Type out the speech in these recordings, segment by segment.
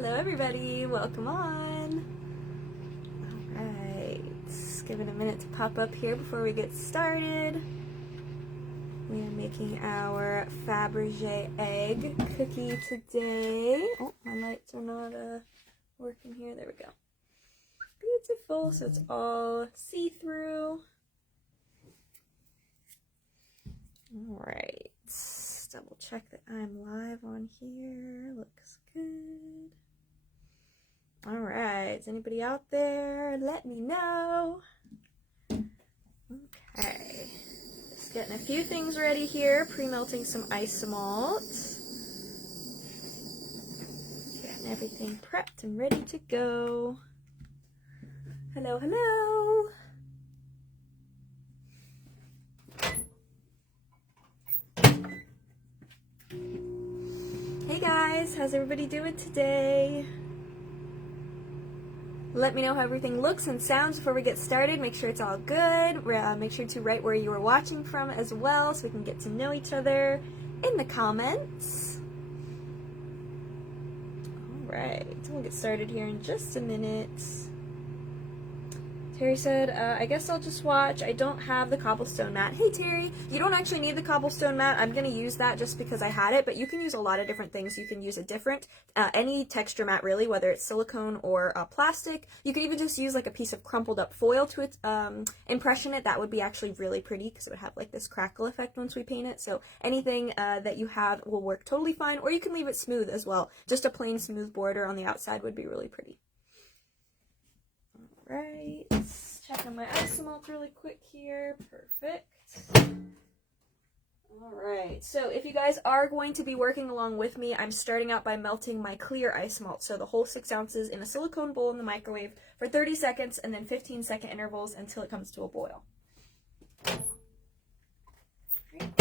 Hello everybody, welcome on. Alright, let's give it a minute to pop up here before we get started. We are making our Faberge egg cookie today. Oh, my lights are not working here. There we go. Beautiful, so it's all see-through. Alright, double check that I'm live on here. Looks good. Alright, is anybody out there? Let me know. Okay, just getting a few things ready here. Pre-melting some Isomalt. Getting everything prepped and ready to go. Hello, hello. Hey guys, how's everybody doing today? Let me know how everything looks and sounds before we get started. Make sure it's all good. Make sure to write where you are watching from as well so we can get to know each other in the comments. Alright, we'll get started here in just a minute. Terry said, I guess I'll just watch. I don't have the cobblestone mat. Hey Terry, you don't actually need the cobblestone mat. I'm going to use that just because I had it, but you can use a lot of different things. You can use a different, any texture mat really, whether it's silicone or plastic. You can even just use like a piece of crumpled up foil to impression it. That would be actually really pretty because it would have like this crackle effect once we paint it. So anything that you have will work totally fine, or you can leave it smooth as well. Just a plain smooth border on the outside would be really pretty. Right, checking my Isomalt really quick here. Perfect. Alright, so if you guys are going to be working along with me, I'm starting out by melting my clear Isomalt. So the whole 6 ounces in a silicone bowl in the microwave for 30 seconds and then 15-second intervals until it comes to a boil. Right.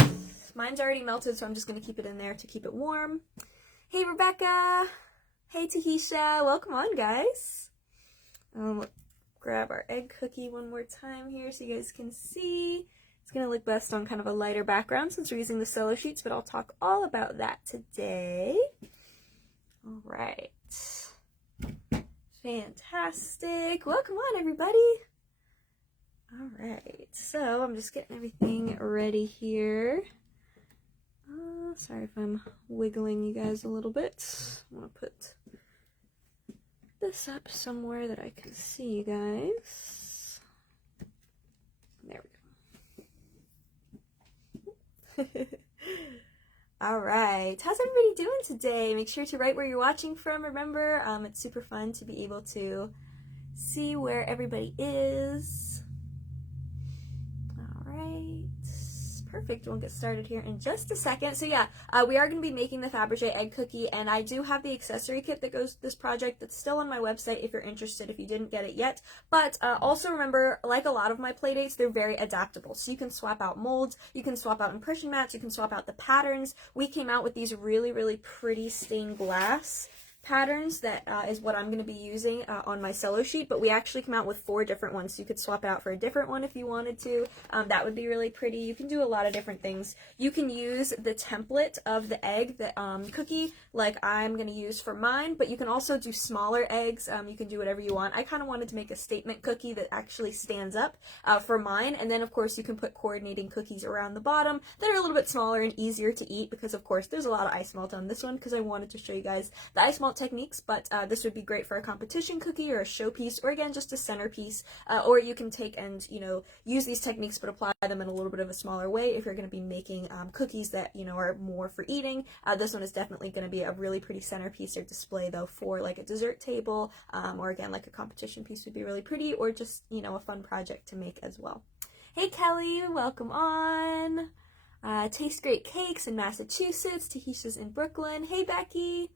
Mine's already melted, so I'm just going to keep it in there to keep it warm. Hey Rebecca! Hey Tahisha! Welcome on, guys! Grab our egg cookie one more time here so you guys can see. It's going to look best on kind of a lighter background since we're using the solo sheets, but I'll talk all about that today. All right. Fantastic. Welcome on, everybody. All right. So I'm just getting everything ready here. Sorry if I'm wiggling you guys a little bit. I want to put this up somewhere that I can see you guys. There we go. Alright, how's everybody doing today? Make sure to write where you're watching from. Remember, it's super fun to be able to see where everybody is. Alright. Perfect. We'll get started here in just a second. So yeah, we are going to be making the Faberge egg cookie, and I do have the accessory kit that goes with this project that's still on my website if you're interested, if you didn't get it yet. But also remember, like a lot of my playdates, they're very adaptable. So you can swap out molds, you can swap out impression mats, you can swap out the patterns. We came out with these really, really pretty stained glass patterns that is what I'm going to be using on my solo sheet, but we actually come out with 4 different ones, so you could swap out for a different one if you wanted to. That would be really pretty. You can do a lot of different things. You can use the template of the egg, the cookie, like I'm going to use for mine, but you can also do smaller eggs. You can do whatever you want. I kind of wanted to make a statement cookie that actually stands up for mine, and then of course you can put coordinating cookies around the bottom that are a little bit smaller and easier to eat, because of course there's a lot of Isomalt on this one because I wanted to show you guys the Isomalt techniques, but this would be great for a competition cookie or a showpiece, or again just a centerpiece, or you can take and use these techniques but apply them in a little bit of a smaller way if you're going to be making cookies that are more for eating. This one is definitely going to be a really pretty centerpiece or display though for like a dessert table, or again like a competition piece would be really pretty, or just a fun project to make as well. Hey Kelly, welcome on. Taste Great Cakes in Massachusetts. Tahisha's in Brooklyn. Hey Becky.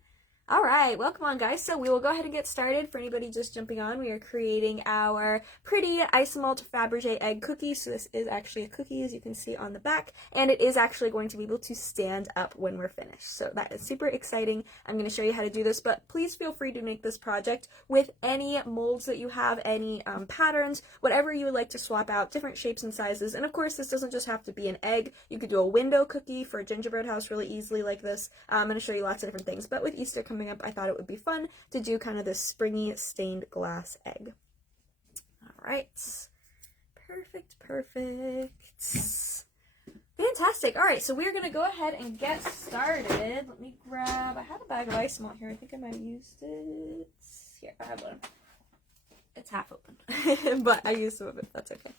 Alright, welcome on guys. So we will go ahead and get started. For anybody just jumping on, we are creating our pretty Isomalt Faberge egg cookie. So this is actually a cookie, as you can see on the back, and it is actually going to be able to stand up when we're finished. So that is super exciting. I'm going to show you how to do this, but please feel free to make this project with any molds that you have, any patterns, whatever you would like to swap out, different shapes and sizes. And of course, this doesn't just have to be an egg. You could do a window cookie for a gingerbread house really easily like this. I'm going to show you lots of different things, but with Easter coming coming up, I thought it would be fun to do kind of this springy stained glass egg. All right. Perfect, perfect. Fantastic. All right, so we're going to go ahead and get started. Let me grab, I have a bag of Isomalt here. I think I might have used it. Here, I have one. It's half open, but I used some of it. That's okay.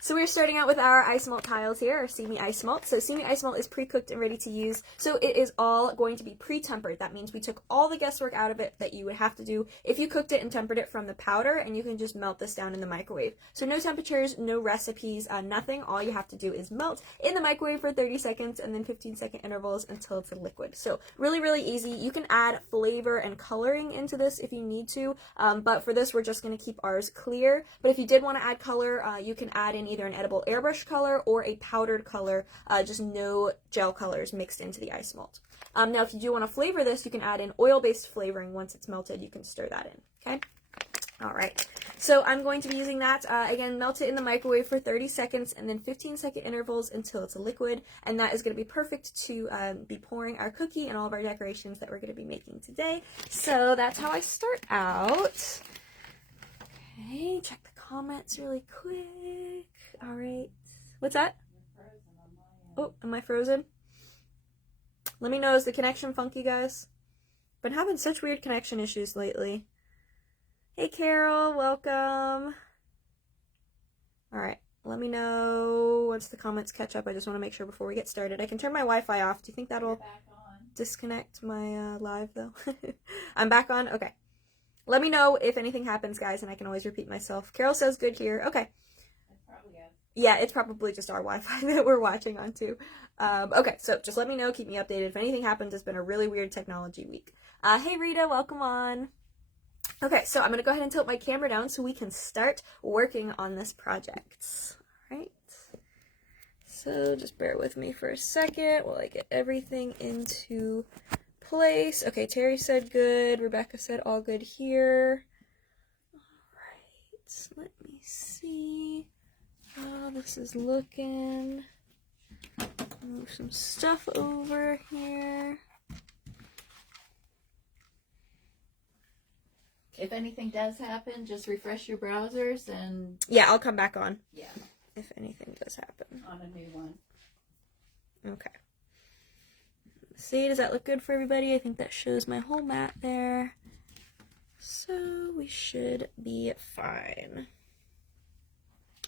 So we're starting out with our Isomalt tiles here, our Simi Isomalt. So Simi Isomalt is pre-cooked and ready to use. So it is all going to be pre-tempered. That means we took all the guesswork out of it that you would have to do if you cooked it and tempered it from the powder, and you can just melt this down in the microwave. So no temperatures, no recipes, nothing. All you have to do is melt in the microwave for 30 seconds and then 15-second intervals until it's a liquid. So really, really easy. You can add flavor and coloring into this if you need to, but for this we're just going to keep ours clear. But if you did want to add color, you can add in either an edible airbrush color or a powdered color, just no gel colors mixed into the Isomalt. Now, if you do want to flavor this, you can add in oil-based flavoring. Once it's melted, you can stir that in, okay? All right, so I'm going to be using that. Again, melt it in the microwave for 30 seconds and then 15-second intervals until it's a liquid, and that is going to be perfect to be pouring our cookie and all of our decorations that we're going to be making today. So that's how I start out. Okay, check the comments really quick. All right. What's that? Oh, am I frozen? Let me know, is the connection funky, guys? Been having such weird connection issues lately. Hey, Carol, welcome. All right, let me know once the comments catch up. I just want to make sure before we get started. I can turn my Wi-Fi off. Do you think that'll disconnect my live, though? I'm back on? Okay. Let me know if anything happens, guys, and I can always repeat myself. Carol says good here. Okay. Yeah, it's probably just our Wi-Fi that we're watching on, too. Okay, so just let me know. Keep me updated. If anything happens, it's been a really weird technology week. Hey, Rita, welcome on. Okay, so I'm going to go ahead and tilt my camera down so we can start working on this project. All right. So just bear with me for a second while I get everything into place. Okay, Terry said good. Rebecca said all good here. All right, let me see how this is looking. Move some stuff over here. If anything does happen, just refresh your browsers and... Yeah, I'll come back on. Yeah. If anything does happen. On a new one. Okay. See, does that look good for everybody? I think that shows my whole mat there. So we should be fine.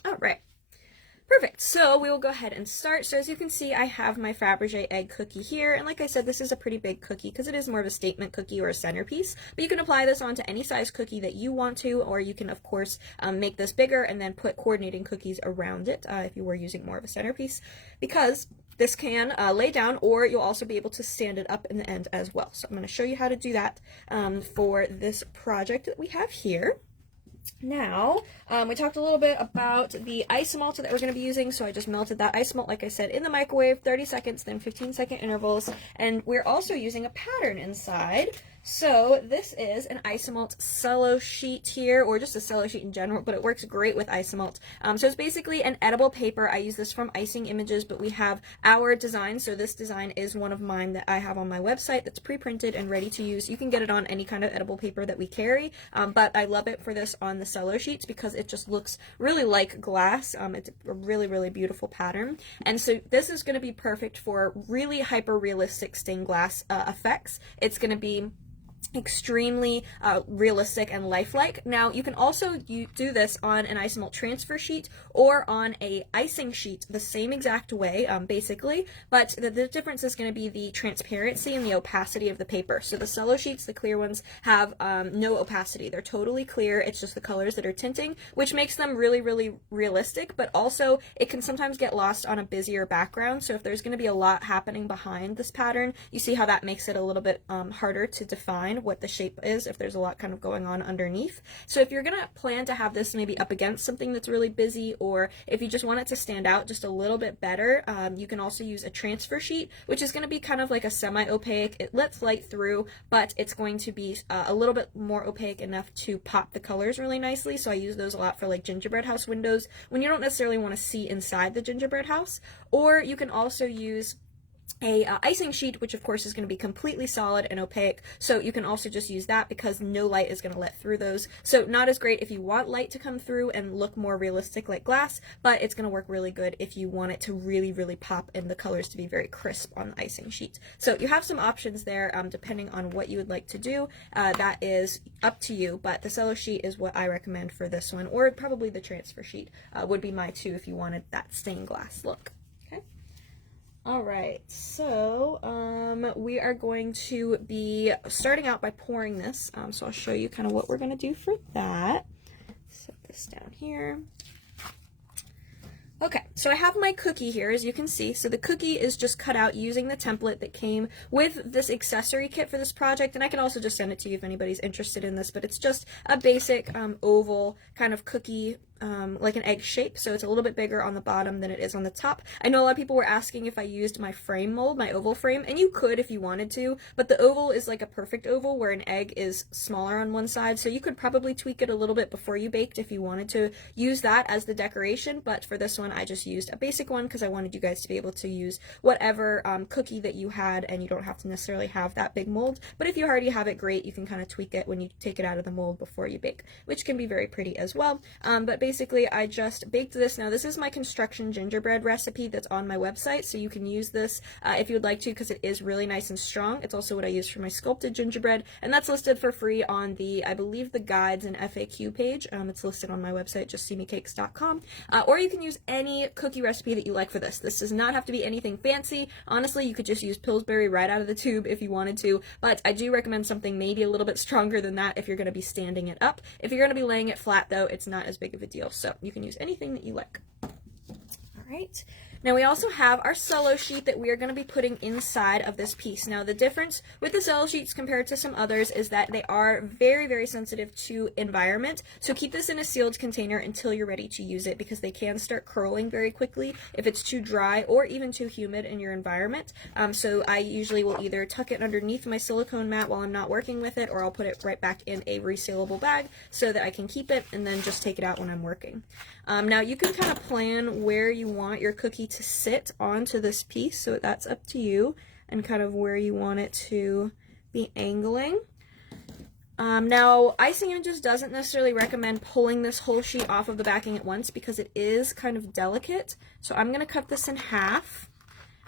All right. Perfect. So we will go ahead and start. So as you can see, I have my Faberge egg cookie here. And like I said, this is a pretty big cookie because it is more of a statement cookie or a centerpiece. But you can apply this onto any size cookie that you want to, or you can, of course, make this bigger and then put coordinating cookies around it if you were using more of a centerpiece, because this can lay down, or you'll also be able to stand it up in the end as well. So I'm going to show you how to do that for this project that we have here. Now, we talked a little bit about the Isomalt that we're going to be using, so I just melted that Isomalt, like I said, in the microwave, 30 seconds, then 15-second intervals, and we're also using a pattern inside. So this is an Isomalt cello sheet here, or just a cello sheet in general, but it works great with Isomalt. So it's basically an edible paper. I use this from Icing Images, but we have our design. So this design is one of mine that I have on my website that's pre-printed and ready to use. You can get it on any kind of edible paper that we carry, but I love it for this on the cello sheets because it just looks really like glass. It's a really, really beautiful pattern. And so this is going to be perfect for really hyper-realistic stained glass effects. It's going to be extremely realistic and lifelike. Now, you can also do this on an Isomalt transfer sheet or on a icing sheet the same exact way, basically, but the difference is going to be the transparency and the opacity of the paper. So the cello sheets, the clear ones, have no opacity. They're totally clear. It's just the colors that are tinting, which makes them really, really realistic, but also it can sometimes get lost on a busier background. So if there's going to be a lot happening behind this pattern, you see how that makes it a little bit harder to define what the shape is if there's a lot kind of going on underneath. So if you're gonna plan to have this maybe up against something that's really busy, or if you just want it to stand out just a little bit better, you can also use a transfer sheet, which is going to be kind of like a semi-opaque. It lets light through, but it's going to be a little bit more opaque enough to pop the colors really nicely. So I use those a lot for like gingerbread house windows when you don't necessarily want to see inside the gingerbread house. Or you can also use a icing sheet, which of course is going to be completely solid and opaque, so you can also just use that because no light is going to let through those. So not as great if you want light to come through and look more realistic like glass, but it's going to work really good if you want it to really, really pop and the colors to be very crisp on the icing sheet. So you have some options there depending on what you would like to do. That is up to you, but the cello sheet is what I recommend for this one, or probably the transfer sheet would be my two if you wanted that stained glass look. All right, so we are going to be starting out by pouring this. So I'll show you kind of what we're going to do for that. Set this down here. Okay, so I have my cookie here, as you can see. So the cookie is just cut out using the template that came with this accessory kit for this project, and I can also just send it to you if anybody's interested in this, but it's just a basic oval kind of cookie, like an egg shape, so it's a little bit bigger on the bottom than it is on the top. I know a lot of people were asking if I used my frame mold, my oval frame, and you could if you wanted to, but the oval is like a perfect oval where an egg is smaller on one side, so you could probably tweak it a little bit before you baked if you wanted to use that as the decoration, but for this one I just used a basic one because I wanted you guys to be able to use whatever cookie that you had, and you don't have to necessarily have that big mold, but if you already have it, great, you can kind of tweak it when you take it out of the mold before you bake, which can be very pretty as well. But basically I just baked this. Now this is my construction gingerbread recipe that's on my website, so you can use this if you would like to because it is really nice and strong. It's also what I use for my sculpted gingerbread, and that's listed for free on the, I believe, the guides and FAQ page. It's listed on my website, just simicakes.com, or you can use any cookie recipe that you like for this. This does not have to be anything fancy. Honestly, you could just use Pillsbury right out of the tube if you wanted to, but I do recommend something maybe a little bit stronger than that if you're going to be standing it up. If you're going to be laying it flat though, it's not as big of a deal, so you can use anything that you like. All right. Now we also have our cello sheet that we are going to be putting inside of this piece. Now the difference with the cello sheets compared to some others is that they are very, very sensitive to environment. So keep this in a sealed container until you're ready to use it because they can start curling very quickly if it's too dry or even too humid in your environment. So I usually will either tuck it underneath my silicone mat while I'm not working with it, or I'll put it right back in a resealable bag so that I can keep it and then just take it out when I'm working. Now you can kind of plan where you want your cookie to sit onto this piece, so that's up to you, and kind of where you want it to be angling. Now Icing Images doesn't necessarily recommend pulling this whole sheet off of the backing at once because it is kind of delicate, so I'm going to cut this in half.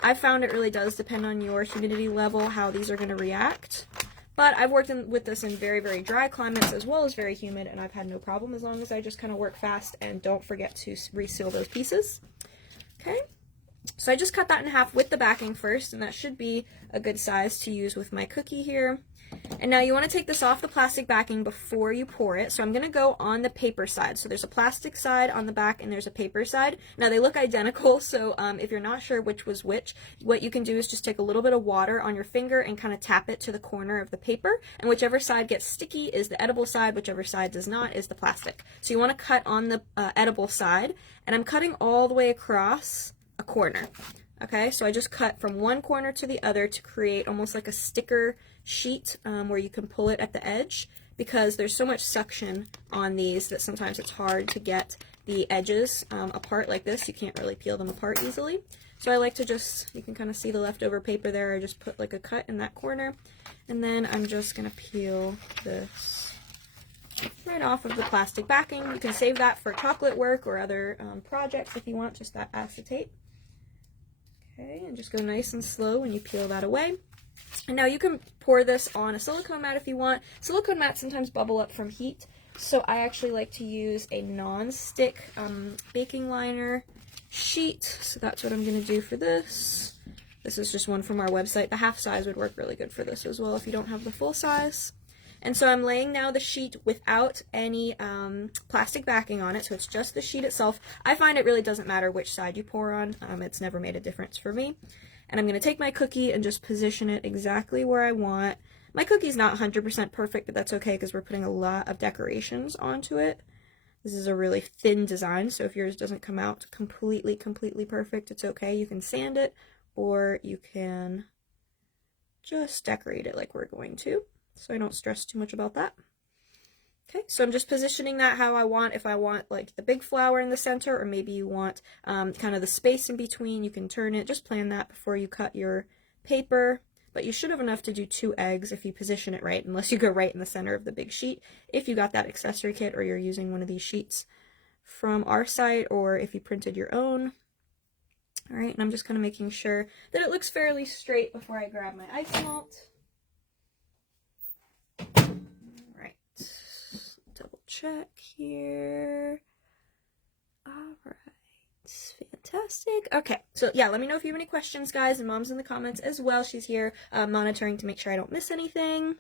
I found it really does depend on your humidity level how these are going to react. But I've worked with this in very, very dry climates as well as very humid, and I've had no problem as long as I just kind of work fast and don't forget to reseal those pieces. Okay, so I just cut that in half with the backing first, and that should be a good size to use with my cookie here. And now you want to take this off the plastic backing before you pour it. So I'm going to go on the paper side. So there's a plastic side on the back and there's a paper side. Now they look identical, so if you're not sure which was which, what you can do is just take a little bit of water on your finger and kind of tap it to the corner of the paper. And whichever side gets sticky is the edible side, whichever side does not is the plastic. So you want to cut on the edible side, and I'm cutting all the way across a corner. Okay, so I just cut from one corner to the other to create almost like a sticker sheet where you can pull it at the edge, because there's so much suction on these that sometimes it's hard to get the edges apart like this. You can't really peel them apart easily. So I like to just, you can kind of see the leftover paper there, I just put like a cut in that corner, and then I'm just going to peel this right off of the plastic backing. You can save that for chocolate work or other projects if you want, just that acetate. Okay, and just go nice and slow when you peel that away. And now you can pour this on a silicone mat if you want. Silicone mats sometimes bubble up from heat, so I actually like to use a non-stick baking liner sheet. So that's what I'm going to do for this. This is just one from our website. The half size would work really good for this as well if you don't have the full size. And so I'm laying now the sheet without any plastic backing on it, so it's just the sheet itself. I find it really doesn't matter which side you pour on. It's never made a difference for me. And I'm going to take my cookie and just position it exactly where I want. My cookie's not 100% perfect, but that's okay because we're putting a lot of decorations onto it. This is a really thin design, so if yours doesn't come out completely perfect, it's okay. You can sand it, or you can just decorate it like we're going to. So I don't stress too much about that. Okay, so I'm just positioning that how I want. If I want like the big flower in the center, or maybe you want kind of the space in between, you can turn it. Just plan that before you cut your paper. But you should have enough to do 2 eggs if you position it right, unless you go right in the center of the big sheet. If you got that accessory kit or you're using one of these sheets from our site, or if you printed your own. All right, and I'm just kind of making sure that it looks fairly straight before I grab my Isomalt. All right, double check here. All right. Fantastic. Okay, so yeah, let me know if you have any questions, guys, and Mom's in the comments as well. She's here monitoring to make sure I don't miss anything.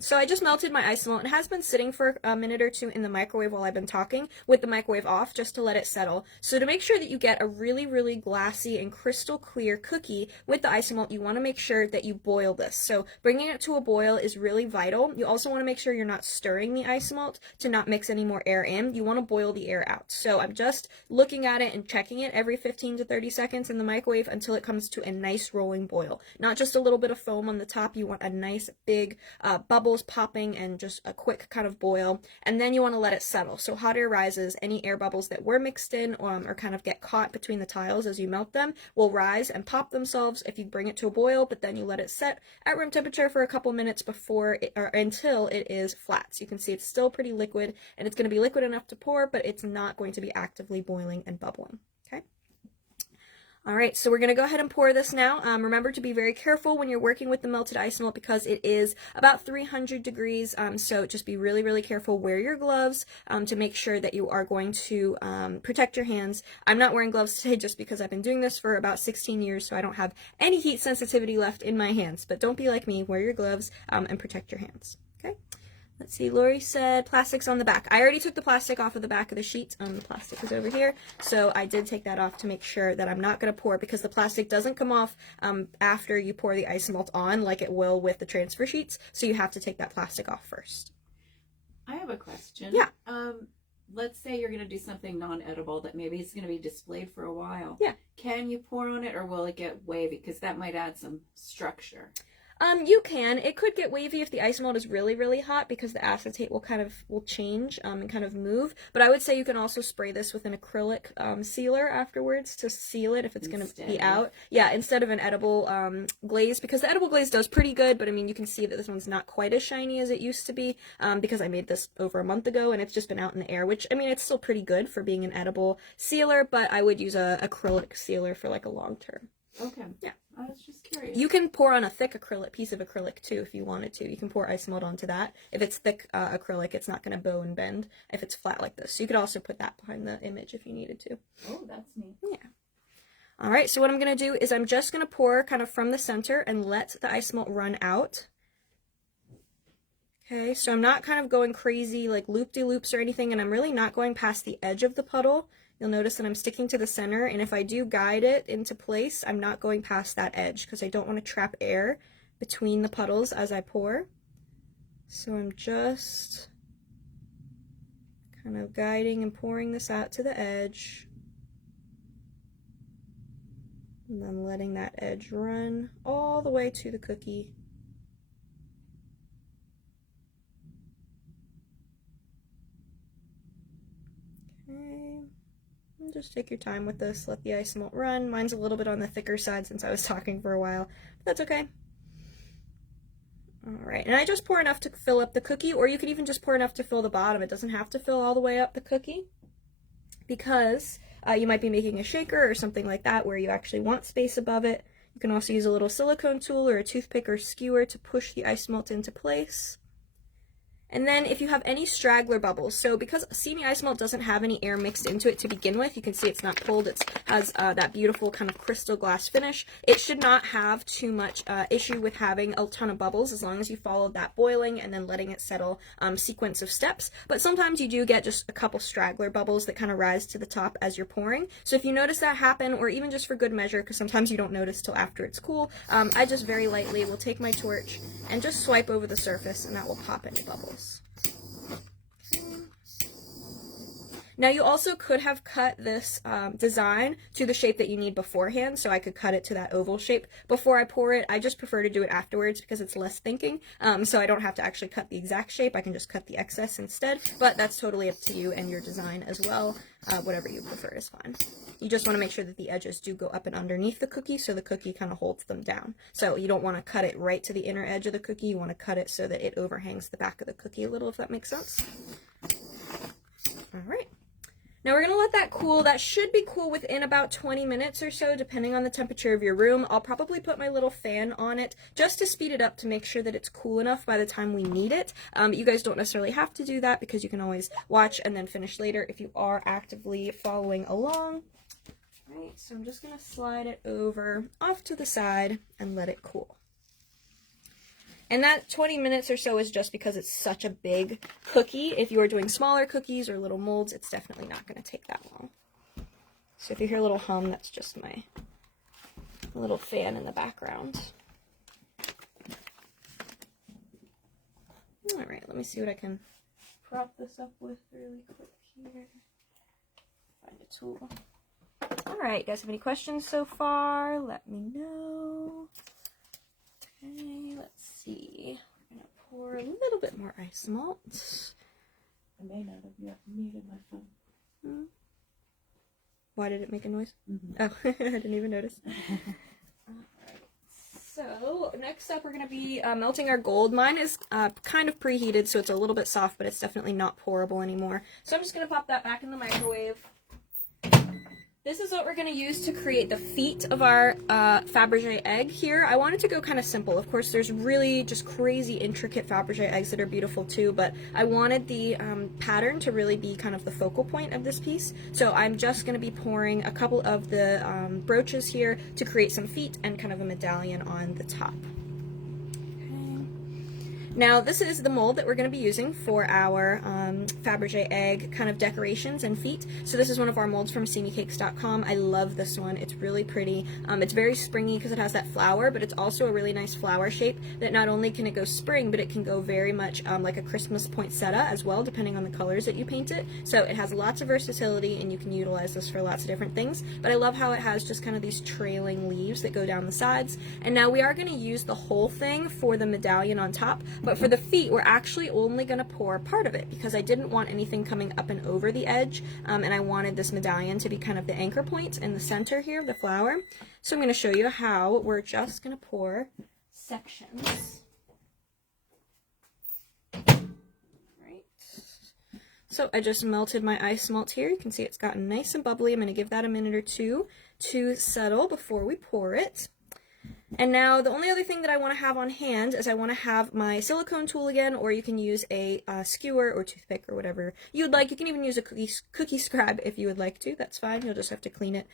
So I just melted my Isomalt. It has been sitting for a minute or 2 in the microwave while I've been talking, with the microwave off, just to let it settle. So to make sure that you get a really, really glassy and crystal clear cookie with the Isomalt, you want to make sure that you boil this. So bringing it to a boil is really vital. You also want to make sure you're not stirring the Isomalt to not mix any more air in. You want to boil the air out. So I'm just looking at it and checking it every 15 to 30 seconds in the microwave until it comes to a nice rolling boil. Not just a little bit of foam on the top. You want a nice big bubble popping and just a quick kind of boil, and then you want to let it settle. So hot air rises, any air bubbles that were mixed in or kind of get caught between the tiles as you melt them will rise and pop themselves if you bring it to a boil, but then you let it set at room temperature for a couple minutes before it, or until it is flat. So you can see it's still pretty liquid, and it's going to be liquid enough to pour, but it's not going to be actively boiling and bubbling. Okay. All right, so we're going to go ahead and pour this now. Remember to be very careful when you're working with the melted Isomalt because it is about 300 degrees, so just be really, really careful. Wear your gloves to make sure that you are going to protect your hands. I'm not wearing gloves today just because I've been doing this for about 16 years, so I don't have any heat sensitivity left in my hands, but don't be like me. Wear your gloves and protect your hands. Okay. Let's see, Lori said plastic's on the back. I already took the plastic off of the back of the sheet. The plastic is over here. So I did take that off to make sure that I'm not going to pour, because the plastic doesn't come off after you pour the Isomalt on like it will with the transfer sheets. So you have to take that plastic off first. I have a question. Yeah. Let's say you're going to do something non-edible that maybe it's going to be displayed for a while. Yeah. Can you pour on it, or will it get wavy? Because that might add some structure. You can. It could get wavy if the Isomalt is really, really hot, because the acetate will change and kind of move. But I would say you can also spray this with an acrylic sealer afterwards to seal it if it's going to be out. Yeah, instead of an edible glaze, because the edible glaze does pretty good, but I mean, you can see that this one's not quite as shiny as it used to be because I made this over a month ago and it's just been out in the air, which, I mean, it's still pretty good for being an edible sealer, but I would use a acrylic sealer for like a long term. Okay. Yeah. I was just curious. You can pour on a thick piece of acrylic too if you wanted to. You can pour Isomalt onto that. If it's thick acrylic, it's not going to bow and bend if it's flat like this. So you could also put that behind the image if you needed to. Oh, that's neat. Yeah. All right, so what I'm going to do is I'm just going to pour kind of from the center and let the Isomalt run out. Okay, so I'm not kind of going crazy like loop-de-loops or anything, and I'm really not going past the edge of the puddle. You'll notice that I'm sticking to the center, and if I do guide it into place, I'm not going past that edge because I don't want to trap air between the puddles as I pour. So I'm just kind of guiding and pouring this out to the edge. And then letting that edge run all the way to the cookie. Okay. Just take your time with this, let the Isomalt run. Mine's a little bit on the thicker side since I was talking for a while, but that's okay. Alright, and I just pour enough to fill up the cookie, or you could even just pour enough to fill the bottom. It doesn't have to fill all the way up the cookie, because you might be making a shaker or something like that where you actually want space above it. You can also use a little silicone tool or a toothpick or skewer to push the Isomalt into place. And then if you have any straggler bubbles, so because Simi Isomalt doesn't have any air mixed into it to begin with, you can see it's not pulled, it has that beautiful kind of crystal glass finish. It should not have too much issue with having a ton of bubbles as long as you follow that boiling and then letting it settle sequence of steps. But sometimes you do get just a couple straggler bubbles that kind of rise to the top as you're pouring. So if you notice that happen, or even just for good measure, because sometimes you don't notice till after it's cool, I just very lightly will take my torch and just swipe over the surface, and that will pop any bubbles. Now you also could have cut this design to the shape that you need beforehand, so I could cut it to that oval shape before I pour it. I just prefer to do it afterwards because it's less thinking, so I don't have to actually cut the exact shape. I can just cut the excess instead, but that's totally up to you and your design as well. Whatever you prefer is fine. You just want to make sure that the edges do go up and underneath the cookie so the cookie kind of holds them down. So you don't want to cut it right to the inner edge of the cookie. You want to cut it so that it overhangs the back of the cookie a little, if that makes sense. All right. Now we're going to let that cool. That should be cool within about 20 minutes or so, depending on the temperature of your room. I'll probably put my little fan on it just to speed it up to make sure that it's cool enough by the time we need it. You guys don't necessarily have to do that because you can always watch and then finish later if you are actively following along. All right, so I'm just going to slide it over off to the side and let it cool. And that 20 minutes or so is just because it's such a big cookie. If you are doing smaller cookies or little molds, it's definitely not going to take that long. So if you hear a little hum, that's just my little fan in the background. All right, let me see what I can prop this up with really quick here. Find a tool. All right, guys, have any questions so far? Let me know. Okay, let's see. I'm going to pour a little bit more Isomalt. I may not have muted my phone. Why did it make a noise? Oh, I didn't even notice. Alright, so next up we're going to be melting our gold. Mine is kind of preheated, so it's a little bit soft, but it's definitely not pourable anymore. So I'm just going to pop that back in the microwave. This is what we're going to use to create the feet of our Faberge egg here. I wanted to go kind of simple. Of course, there's really just crazy intricate Faberge eggs that are beautiful too, but I wanted the pattern to really be kind of the focal point of this piece. So I'm just going to be pouring a couple of the brooches here to create some feet and kind of a medallion on the top. Now, this is the mold that we're going to be using for our Faberge egg kind of decorations and feet. So this is one of our molds from simicakes.com. I love this one. It's really pretty. It's very springy because it has that flower, but it's also a really nice flower shape that not only can it go spring, but it can go very much like a Christmas poinsettia as well, depending on the colors that you paint it. So it has lots of versatility, and you can utilize this for lots of different things. But I love how it has just kind of these trailing leaves that go down the sides. And now we are going to use the whole thing for the medallion on top. But for the feet, we're actually only going to pour part of it because I didn't want anything coming up and over the edge, and I wanted this medallion to be kind of the anchor point in the center here of the flower. So I'm going to show you how we're just going to pour sections. Right. So I just melted my Isomalt here. You can see it's gotten nice and bubbly. I'm going to give that a minute or two to settle before we pour it. And now the only other thing that I want to have on hand is I want to have my silicone tool again, or you can use a skewer or toothpick or whatever you would like. You can even use a cookie scrub if you would like to. That's fine. You'll just have to clean it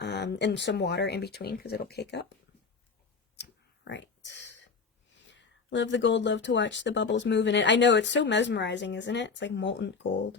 in some water in between because it'll cake up. Right. Love the gold. Love to watch the bubbles move in it. I know, it's so mesmerizing, isn't it? It's like molten gold.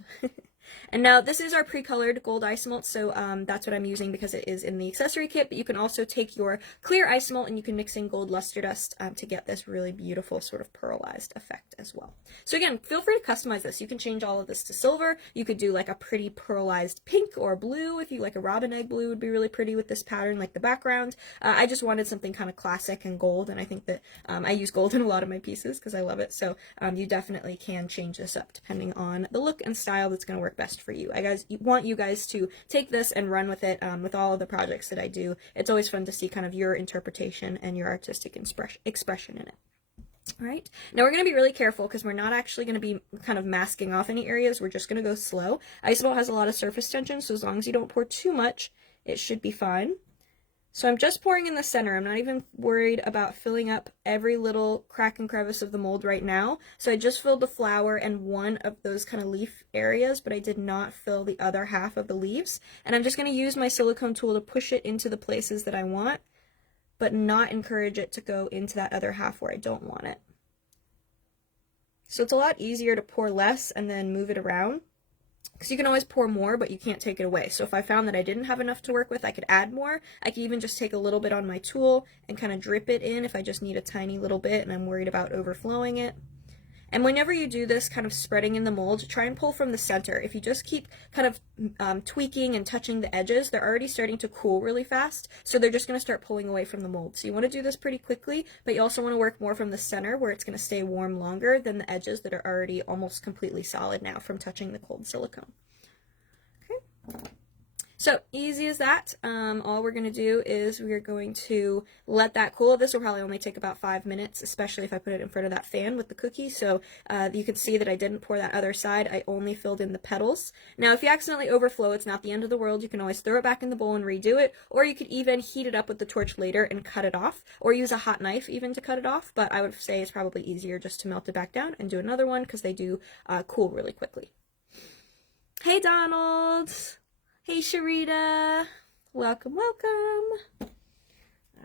And now this is our pre-colored gold Isomalt, so that's what I'm using because it is in the accessory kit, but you can also take your clear Isomalt and you can mix in gold luster dust to get this really beautiful sort of pearlized effect as well. So again, feel free to customize this. You can change all of this to silver. You could do like a pretty pearlized pink or blue if you like. A robin egg blue would be really pretty with this pattern, like the background. I just wanted something kind of classic and gold, and I think that I use gold in a lot of my pieces because I love it, so you definitely can change this up depending on the look and style that's going to work best for you. I want you guys to take this and run with it with all of the projects that I do. It's always fun to see kind of your interpretation and your artistic expression in it. All right, now we're going to be really careful because we're not actually going to be kind of masking off any areas. We're just going to go slow. Isomalt has a lot of surface tension, so as long as you don't pour too much, it should be fine. So I'm just pouring in the center. I'm not even worried about filling up every little crack and crevice of the mold right now. So I just filled the flower and one of those kind of leaf areas, but I did not fill the other half of the leaves. And I'm just going to use my silicone tool to push it into the places that I want, but not encourage it to go into that other half where I don't want it. So it's a lot easier to pour less and then move it around, because you can always pour more, but you can't take it away. So if I found that I didn't have enough to work with, I could add more. I could even just take a little bit on my tool and kind of drip it in if I just need a tiny little bit and I'm worried about overflowing it. And whenever you do this kind of spreading in the mold, try and pull from the center. If you just keep kind of tweaking and touching the edges, they're already starting to cool really fast, so they're just going to start pulling away from the mold. So you want to do this pretty quickly, but you also want to work more from the center where it's going to stay warm longer than the edges that are already almost completely solid now from touching the cold silicone. Okay. So easy as that. All we're going to do is we're going to let that cool. This will probably only take about 5 minutes, especially if I put it in front of that fan with the cookie. So you can see that I didn't pour that other side. I only filled in the petals. Now, if you accidentally overflow, it's not the end of the world. You can always throw it back in the bowl and redo it, or you could even heat it up with the torch later and cut it off, or use a hot knife even to cut it off. But I would say it's probably easier just to melt it back down and do another one because they do cool really quickly. Hey, Donald! Hey, Sharita. Welcome, welcome.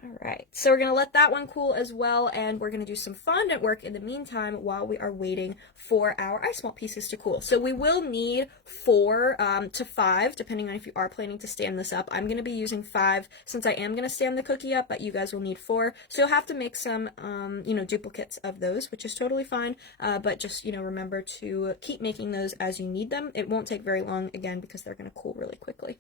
All right, so we're going to let that one cool as well, and we're going to do some fondant work in the meantime while we are waiting for our Isomalt pieces to cool. So we will need 4 to 5, depending on if you are planning to stand this up. I'm going to be using 5 since I am going to stand the cookie up, but you guys will need 4. So you'll have to make some, duplicates of those, which is totally fine, but just, remember to keep making those as you need them. It won't take very long, again, because they're going to cool really quickly.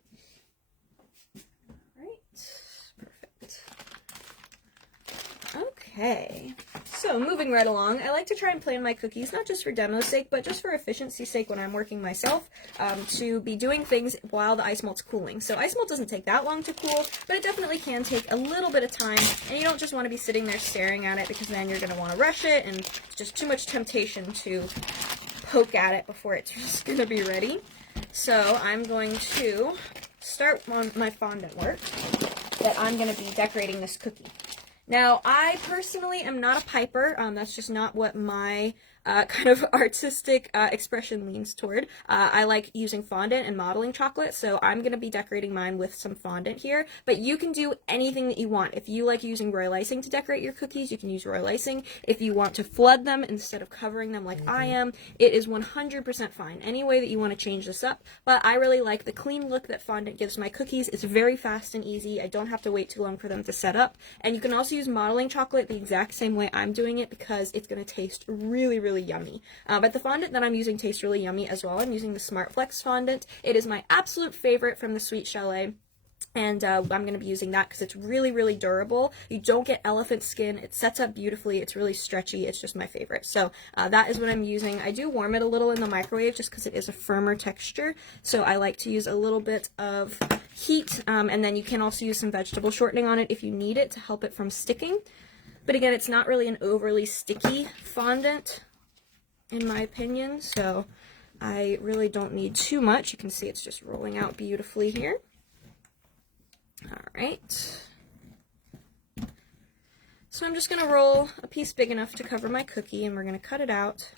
Okay, so moving right along, I like to try and plan my cookies, not just for demo's sake, but just for efficiency's sake when I'm working myself, to be doing things while the Isomalt's cooling. So Isomalt doesn't take that long to cool, but it definitely can take a little bit of time, and you don't just want to be sitting there staring at it because then you're going to want to rush it, and it's just too much temptation to poke at it before it's just going to be ready. So I'm going to start on my fondant work that I'm going to be decorating this cookie. Now, I personally am not a piper. That's just not what my kind of artistic expression leans toward. I like using fondant and modeling chocolate, so I'm going to be decorating mine with some fondant here. But you can do anything that you want. If you like using royal icing to decorate your cookies, you can use royal icing. If you want to flood them instead of covering them like I am, it is 100% fine. Any way that you want to change this up. But I really like the clean look that fondant gives my cookies. It's very fast and easy. I don't have to wait too long for them to set up. And you can also use modeling chocolate the exact same way I'm doing it because it's going to taste really, really yummy. But the fondant that I'm using tastes really yummy as well. I'm using the Smart Flex fondant. It is my absolute favorite from the Sweet Chalet. And I'm going to be using that because it's really, really durable. You don't get elephant skin. It sets up beautifully. It's really stretchy. It's just my favorite. So that is what I'm using. I do warm it a little in the microwave just because it is a firmer texture. So I like to use a little bit of heat. And then you can also use some vegetable shortening on it if you need it to help it from sticking. But again, it's not really an overly sticky fondant, in my opinion. So I really don't need too much. You can see it's just rolling out beautifully here. Alright, so I'm just going to roll a piece big enough to cover my cookie, and we're going to cut it out.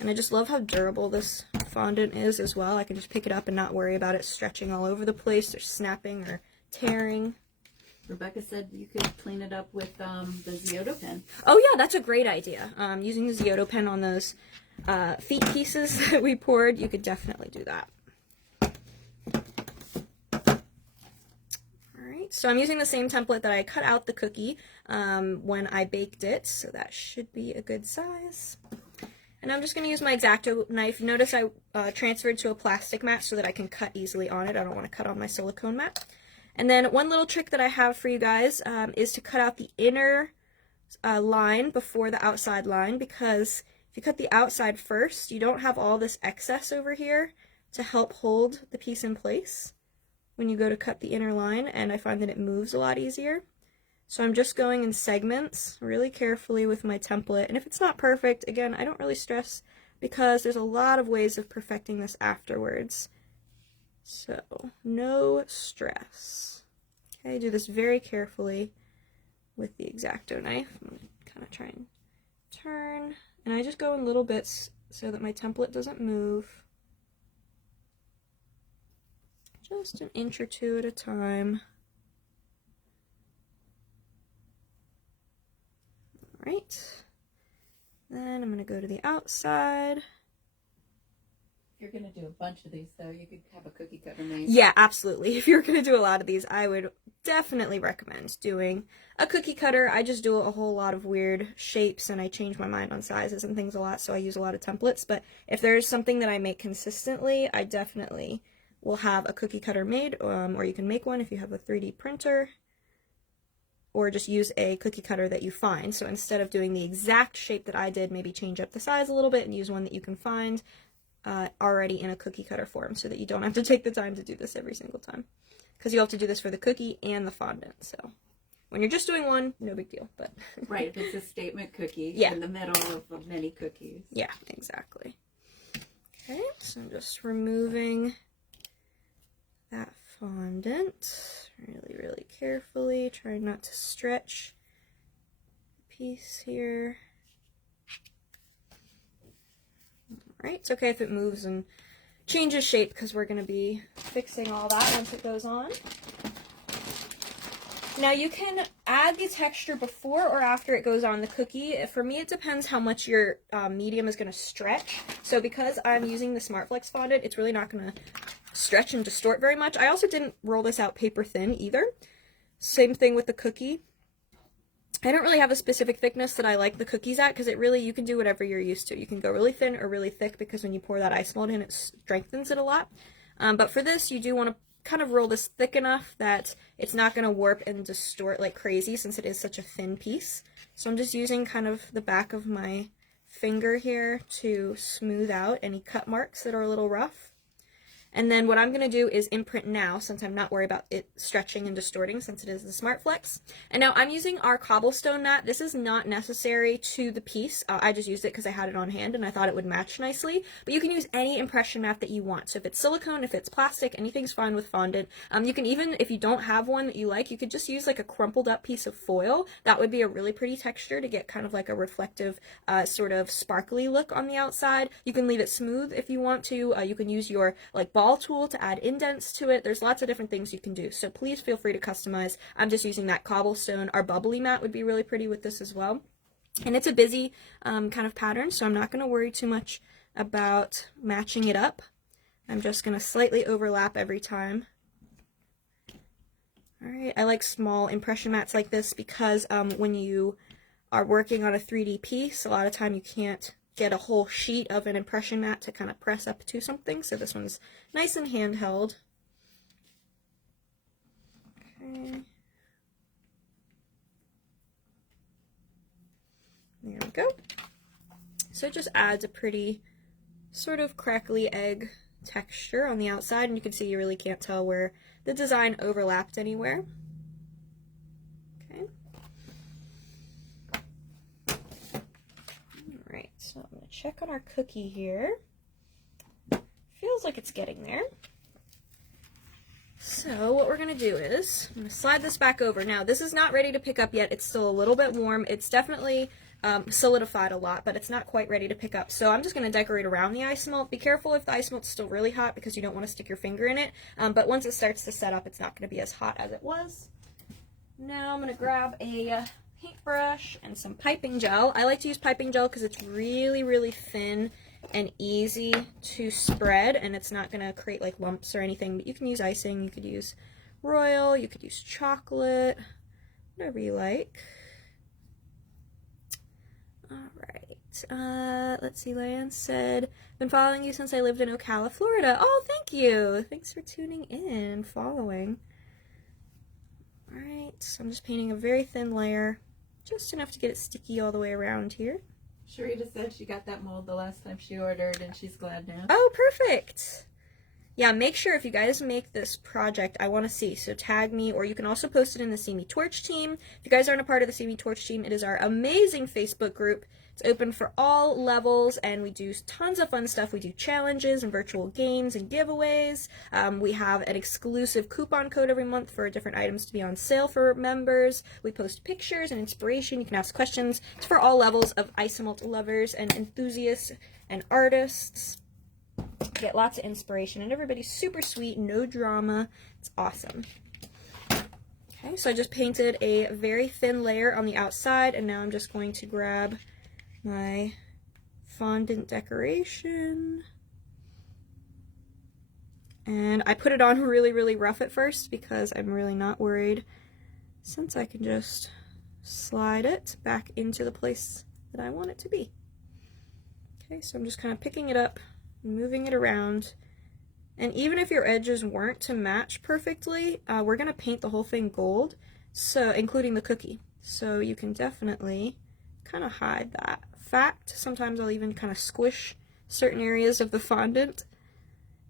And I just love how durable this fondant is as well. I can just pick it up and not worry about it stretching all over the place or snapping or tearing. Rebecca said you could clean it up with the Ziodo pen. Oh yeah, that's a great idea. Using the Ziodo pen on those feet pieces that we poured, you could definitely do that. So I'm using the same template that I cut out the cookie when I baked it, so that should be a good size. And I'm just going to use my X-Acto knife. Notice I transferred to a plastic mat so that I can cut easily on it. I don't want to cut on my silicone mat. And then one little trick that I have for you guys is to cut out the inner line before the outside line, because if you cut the outside first, you don't have all this excess over here to help hold the piece in place when you go to cut the inner line, and I find that it moves a lot easier. So I'm just going in segments really carefully with my template, and if it's not perfect, again, I don't really stress because there's a lot of ways of perfecting this afterwards. So no stress. Okay, do this very carefully with the X-Acto knife. I'm going to kind of try and turn, and I just go in little bits so that my template doesn't move. Just an inch or two at a time. Alright. Then I'm going to go to the outside. If you're going to do a bunch of these, though, you could have a cookie cutter made. Yeah, absolutely. If you're going to do a lot of these, I would definitely recommend doing a cookie cutter. I just do a whole lot of weird shapes, and I change my mind on sizes and things a lot, so I use a lot of templates. But if there's something that I make consistently, I definitely will have a cookie cutter made, or you can make one if you have a 3D printer, or just use a cookie cutter that you find. So instead of doing the exact shape that I did, maybe change up the size a little bit and use one that you can find already in a cookie cutter form, so that you don't have to take the time to do this every single time, because you have to do this for the cookie and the fondant. So when you're just doing one, no big deal. But right, if it's a statement cookie, yeah, in the middle of many cookies. Yeah, exactly. Okay, so I'm just removing that fondant really carefully, trying not to stretch the piece here. Alright, it's okay if it moves and changes shape, because we're going to be fixing all that once it goes on. Now you can add the texture before or after it goes on the cookie. For me, it depends how much your medium is going to stretch. So because I'm using the SmartFlex fondant, it's really not going to stretch and distort very much. I also didn't roll this out paper thin either. Same thing with the cookie. I don't really have a specific thickness that I like the cookies at, because it really, you can do whatever you're used to. You can go really thin or really thick, because when you pour that Isomalt in, it strengthens it a lot. But for this, you do want to kind of roll this thick enough that it's not going to warp and distort like crazy, since it is such a thin piece. So I'm just using kind of the back of my finger here to smooth out any cut marks that are a little rough. And then what I'm going to do is imprint now, since I'm not worried about it stretching and distorting, since it is the SmartFlex. And now I'm using our cobblestone mat. This is not necessary to the piece. I just used it because I had it on hand and I thought it would match nicely. But you can use any impression mat that you want. So if it's silicone, if it's plastic, anything's fine with fondant. You can even, if you don't have one that you like, you could just use like a crumpled up piece of foil. That would be a really pretty texture to get kind of like a reflective, sort of sparkly look on the outside. You can leave it smooth if you want to. You can use your like ball tool to add indents to it. There's lots of different things you can do, so please feel free to customize. I'm just using that cobblestone. Our bubbly mat would be really pretty with this as well, and it's a busy kind of pattern, so I'm not going to worry too much about matching it up. I'm just going to slightly overlap every time. Alright, I like small impression mats like this because when you are working on a 3D piece, a lot of time you can't get a whole sheet of an impression mat to kind of press up to something, so this one's nice and handheld. Okay. There we go. So it just adds a pretty sort of crackly egg texture on the outside, and you can see you really can't tell where the design overlapped anywhere. Okay. Alright, so I'm going to check on our cookie here. Feels like it's getting there. So what we're going to do is, I'm going to slide this back over. Now, this is not ready to pick up yet. It's still a little bit warm. It's definitely solidified a lot, but it's not quite ready to pick up. So I'm just going to decorate around the Isomalt. Be careful if the Isomalt's still really hot, because you don't want to stick your finger in it. But once it starts to set up, it's not going to be as hot as it was. Now I'm going to grab a paintbrush and some piping gel. I like to use piping gel because it's really thin and easy to spread, and it's not going to create like lumps or anything. But you can use icing, you could use royal, you could use chocolate, whatever you like. Alright, let's see, Lan said, been following you since I lived in Ocala, Florida. Oh, thank you! Thanks for tuning in and following. Alright, so I'm just painting a very thin layer, just enough to get it sticky all the way around here. Sharita said she got that mold the last time she ordered, and she's glad now. Oh, perfect! Yeah, make sure if you guys make this project, I want to see, so tag me, or you can also post it in the Simi Torch team. If you guys aren't a part of the Simi Torch team, it is our amazing Facebook group. It's open for all levels, and we do tons of fun stuff. We do challenges and virtual games and giveaways. We have an exclusive coupon code every month for different items to be on sale for members. We post pictures and inspiration. You can ask questions. It's for all levels of Isomalt lovers and enthusiasts and artists. Get lots of inspiration, and everybody's super sweet, no drama. It's awesome. Okay, so I just painted a very thin layer on the outside, and now I'm just going to grab my fondant decoration And I put it on really, really rough at first because I'm really not worried, since I can just slide it back into the place that I want it to be. Okay, so I'm just kind of picking it up, moving it around. And even if your edges weren't to match perfectly, we're going to paint the whole thing gold, so including the cookie. So you can definitely kind of hide that fact. Sometimes I'll even kind of squish certain areas of the fondant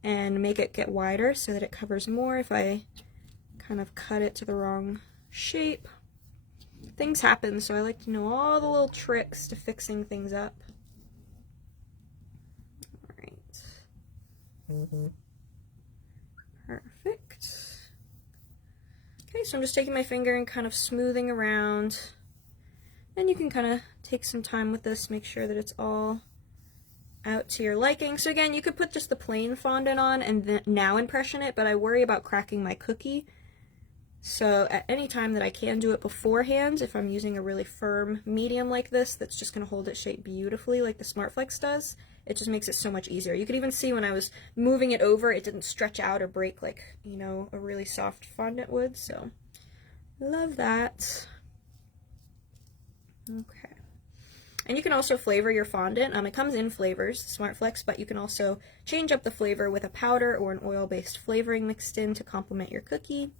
and make it get wider so that it covers more if I kind of cut it to the wrong shape. Things happen, so I like to know all the little tricks to fixing things up. Alright. Perfect. Okay, so I'm just taking my finger and kind of smoothing around. And you can kind of take some time with this, make sure that it's all out to your liking. So again, you could put just the plain fondant on and then now impression it, but I worry about cracking my cookie. So at any time that I can do it beforehand, if I'm using a really firm medium like this that's just going to hold its shape beautifully like the SmartFlex does, it just makes it so much easier. You could even see when I was moving it over, it didn't stretch out or break like, you know, a really soft fondant would. So love that. Okay. And you can also flavor your fondant. It comes in flavors, SmartFlex, but you can also change up the flavor with a powder or an oil-based flavoring mixed in to complement your cookie.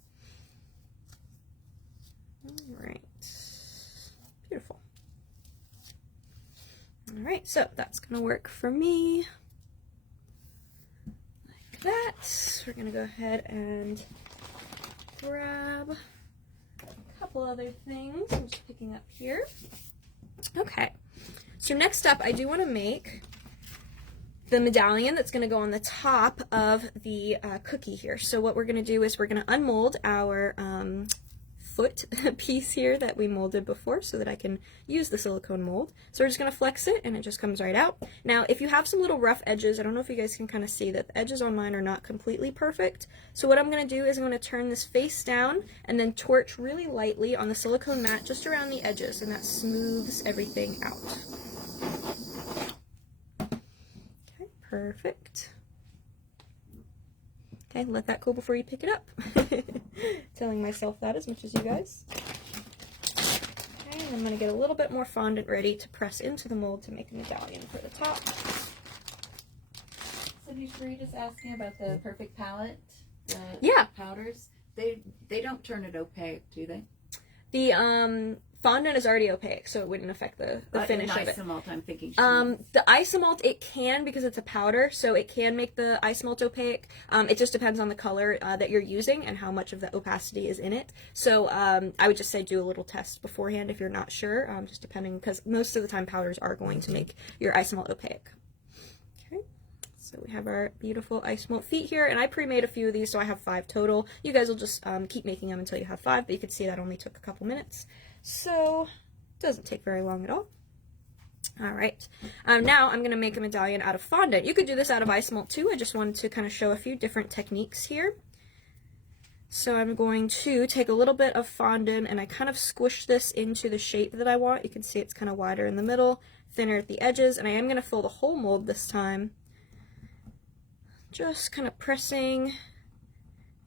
Alright. Beautiful. Alright, so that's going to work for me. Like that. We're going to go ahead and grab a couple other things. I'm just picking up here. Okay. So next up, I do want to make the medallion that's going to go on the top of the cookie here. So what we're going to do is we're going to unmold our foot piece here that we molded before so that I can use the silicone mold. So we're just going to flex it and it just comes right out. Now if you have some little rough edges, I don't know if you guys can kind of see that the edges on mine are not completely perfect. So what I'm going to do is I'm going to turn this face down and then torch really lightly on the silicone mat just around the edges, and that smooths everything out. Okay, perfect. Okay, let that cool before you pick it up. Telling myself that as much as you guys. Okay, and I'm going to get a little bit more fondant ready to press into the mold to make a medallion for the top. So were you just asking about the perfect palette? Yeah. Powders? They don't turn it opaque, do they? The fondant is already opaque, so it wouldn't affect the finish of it. Isomalt, I'm thinking. The Isomalt, it can, because it's a powder, so it can make the Isomalt opaque. It just depends on the color that you're using and how much of the opacity is in it. So I would just say do a little test beforehand if you're not sure, just depending, because most of the time powders are going to make your Isomalt opaque. Okay, so we have our beautiful Isomalt feet here, and I pre-made a few of these, so I have 5 total. You guys will just keep making them until you have 5, but you can see that only took a couple minutes. So it doesn't take very long at all. Alright, now I'm going to make a medallion out of fondant. You could do this out of Isomalt too. I just wanted to kind of show a few different techniques here. So I'm going to take a little bit of fondant and I kind of squish this into the shape that I want. You can see it's kind of wider in the middle, thinner at the edges, and I am going to fill the whole mold this time. Just kind of pressing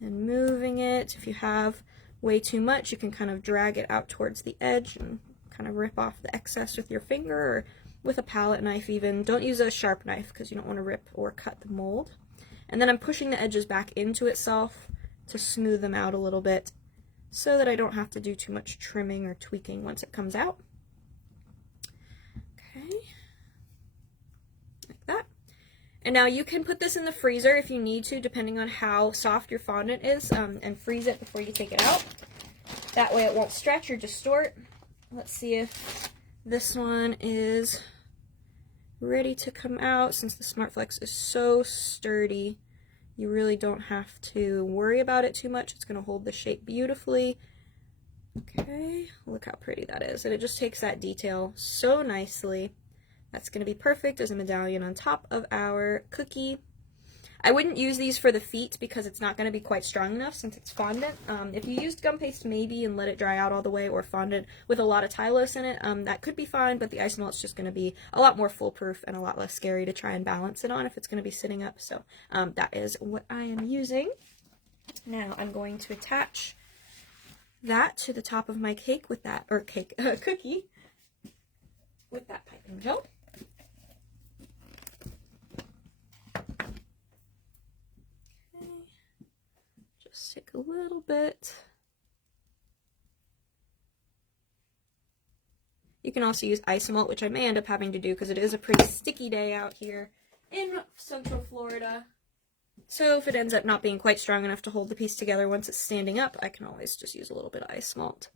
and moving it. If you have way too much, you can kind of drag it out towards the edge and kind of rip off the excess with your finger or with a palette knife even. Don't use a sharp knife because you don't want to rip or cut the mold. And then I'm pushing the edges back into itself to smooth them out a little bit so that I don't have to do too much trimming or tweaking once it comes out. Okay, like that. And now you can put this in the freezer if you need to, depending on how soft your fondant is, and freeze it before you take it out. That way it won't stretch or distort. Let's see if this one is ready to come out. Since the SmartFlex is so sturdy, you really don't have to worry about it too much. It's going to hold the shape beautifully. Okay, look how pretty that is. And it just takes that detail so nicely. That's going to be perfect as a medallion on top of our cookie. I wouldn't use these for the feet because it's not going to be quite strong enough since it's fondant. If you used gum paste maybe and let it dry out all the way, or fondant with a lot of Tylose in it, that could be fine, but the Isomalt's just going to be a lot more foolproof and a lot less scary to try and balance it on if it's going to be sitting up. So that is what I am using. Now I'm going to attach that to the top of my cake with that, or cookie with that piping gel. Just take a little bit. You can also use Isomalt, which I may end up having to do because it is a pretty sticky day out here in Central Florida. So if it ends up not being quite strong enough to hold the piece together once it's standing up, I can always just use a little bit of Isomalt.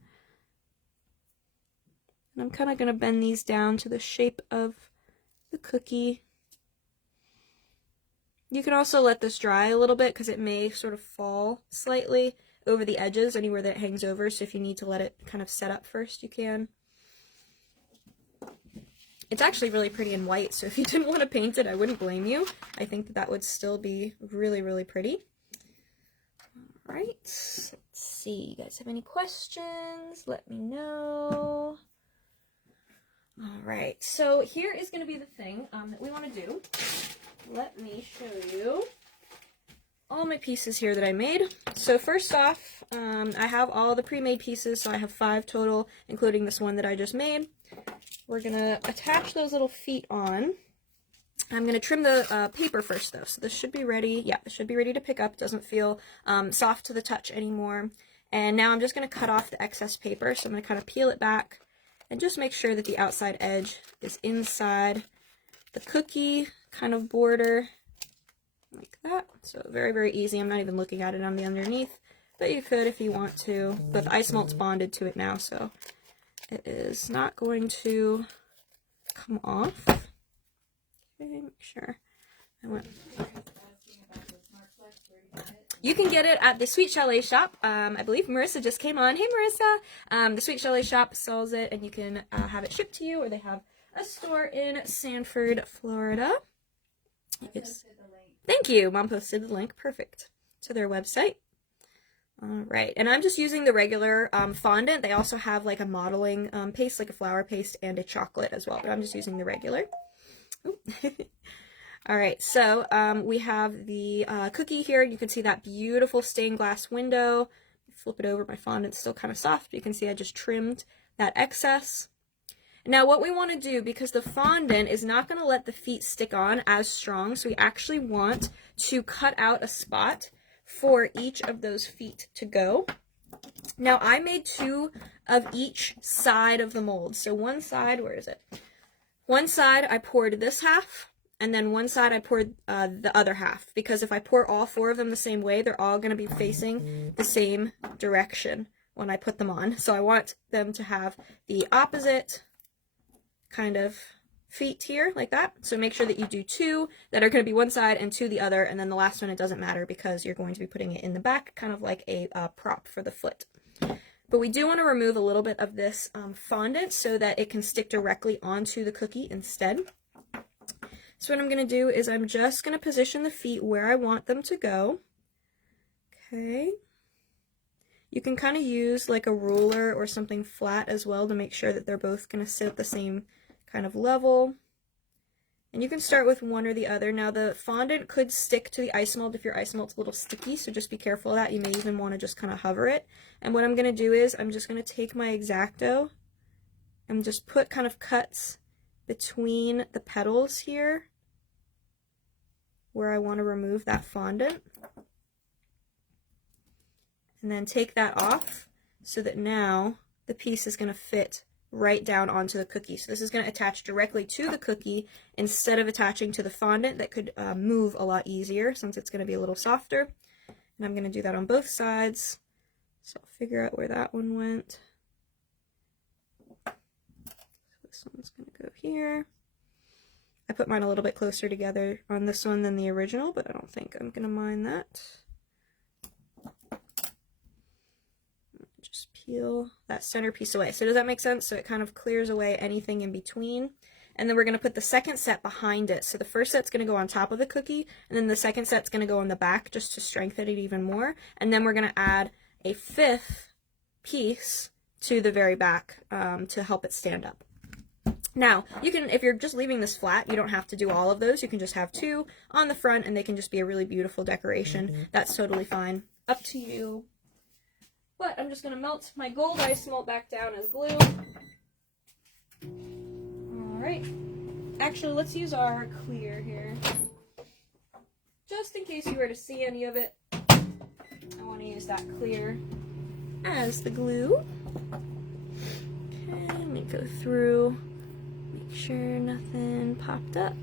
And I'm kind of going to bend these down to the shape of the cookie. You can also let this dry a little bit because it may sort of fall slightly over the edges anywhere that it hangs over, so if you need to let it kind of set up first, you can. It's actually really pretty in white, so if you didn't want to paint it, I wouldn't blame you. I think that would still be really, really pretty. Alright, let's see. You guys have any questions? Let me know. Alright, so here is going to be the thing that we want to do. Let me show you all my pieces here that I made. So first off, I have all the pre-made pieces, so I have 5 total, including this one that I just made. We're going to attach those little feet on. I'm going to trim the paper first, though, so this should be ready. Yeah, this should be ready to pick up. It doesn't feel soft to the touch anymore. And now I'm just going to cut off the excess paper, so I'm going to kind of peel it back and just make sure that the outside edge is inside the cookie kind of border, like that. So very, very easy. I'm not even looking at it on the underneath, but you could if you want to. But the Isomalt's bonded to it now, so it is not going to come off. Okay, make sure. You can get it at the Sweet Chalet shop. I believe Marissa just came on. Hey, Marissa. The Sweet Chalet shop sells it, and you can have it shipped to you, or they have a store in Sanford, Florida. Thank you. Mom posted the link. Perfect. To their website. Alright, and I'm just using the regular fondant. They also have like a modeling paste, like a flour paste, and a chocolate as well, but I'm just using the regular. Alright, so we have the cookie here. You can see that beautiful stained glass window. Flip it over, my fondant's still kind of soft. You can see I just trimmed that excess. Now what we want to do, because the fondant is not going to let the feet stick on as strong, so we actually want to cut out a spot for each of those feet to go. Now I made 2 of each side of the mold. So one side, where is it? One side I poured this half, and then one side I poured the other half, because if I pour all 4 of them the same way, they're all going to be facing the same direction when I put them on. So I want them to have the opposite kind of feet here, like that. So make sure that you do 2 that are going to be one side and 2 the other, and then the last one, it doesn't matter because you're going to be putting it in the back, kind of like a prop for the foot. But we do want to remove a little bit of this fondant so that it can stick directly onto the cookie instead. So what I'm going to do is I'm just going to position the feet where I want them to go. Okay. You can kind of use like a ruler or something flat as well to make sure that they're both going to sit at the same kind of level. And you can start with one or the other. Now the fondant could stick to the Isomalt if your Isomalt's a little sticky, so just be careful of that. You may even want to just kind of hover it. And what I'm going to do is I'm just going to take my X-Acto and just put kind of cuts between the petals here where I want to remove that fondant. And then take that off so that now the piece is going to fit right down onto the cookie. So this is going to attach directly to the cookie instead of attaching to the fondant that could move a lot easier since it's going to be a little softer. And I'm going to do that on both sides. So I'll figure out where that one went. So this one's going to go here. I put mine a little bit closer together on this one than the original, but I don't think I'm going to mind that. Just peel that center piece away. So does that make sense? So it kind of clears away anything in between. and then we're going to put the second set behind it. So the first set's going to go on top of the cookie, and then the second set's going to go on the back just to strengthen it even more. And then we're going to add a fifth piece to the very back to help it stand up. Now, you can, if you're just leaving this flat, you don't have to do all of those. You can just have 2 on the front, and they can just be a really beautiful decoration. That's totally fine. Up to you. But I'm just going to melt my gold Isomalt back down as glue. Alright. Actually, let's use our clear here. Just in case you were to see any of it, I want to use that clear as the glue. Okay, let me go through, make sure nothing popped up.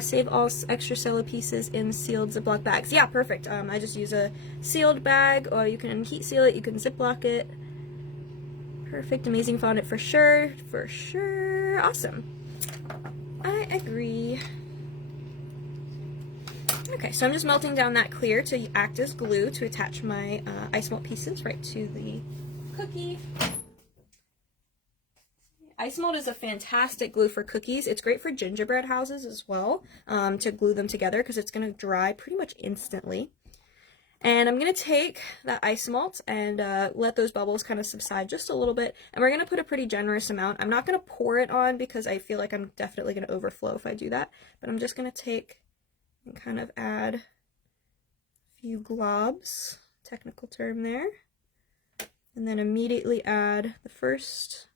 Save all extra cello pieces in sealed Ziploc bags. Yeah, perfect. I just use a sealed bag, or you can heat seal it, you can Ziploc it. Perfect, amazing fondant for sure, awesome. I agree. Okay, so I'm just melting down that clear to act as glue to attach my Isomalt pieces right to the cookie. Isomalt is a fantastic glue for cookies. It's great for gingerbread houses as well, to glue them together because it's going to dry pretty much instantly. And I'm going to take that Isomalt and let those bubbles kind of subside just a little bit. And we're going to put a pretty generous amount. I'm not going to pour it on because I feel like I'm definitely going to overflow if I do that. But I'm just going to take and kind of add a few globs, technical term there. And then immediately add the first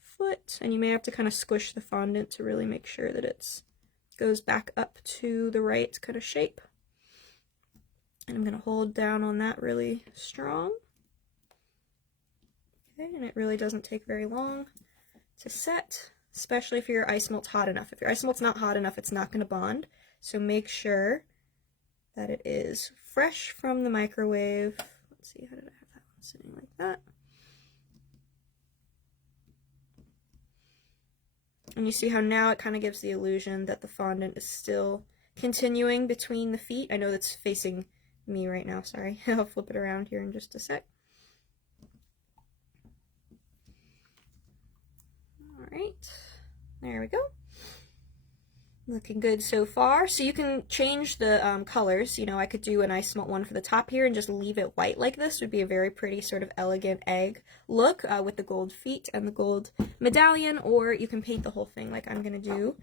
foot. And you may have to kind of squish the fondant to really make sure that it goes back up to the right kind of shape. And I'm going to hold down on that really strong. Okay, and it really doesn't take very long to set, especially if your Isomalt's hot enough. If your Isomalt's not hot enough, it's not going to bond. So make sure that it is fresh from the microwave. Let's see, how did I have that one sitting like that? And you see how now it kind of gives the illusion that the fondant is still continuing between the feet. I know that's facing me right now, sorry. I'll flip it around here in just a sec. Alright, there we go. Looking good so far. So you can change the colors. You know, I could do an Isomalt one for the top here and just leave it white like this. Would be a very pretty sort of elegant egg look with the gold feet and the gold medallion, or you can paint the whole thing like I'm going to do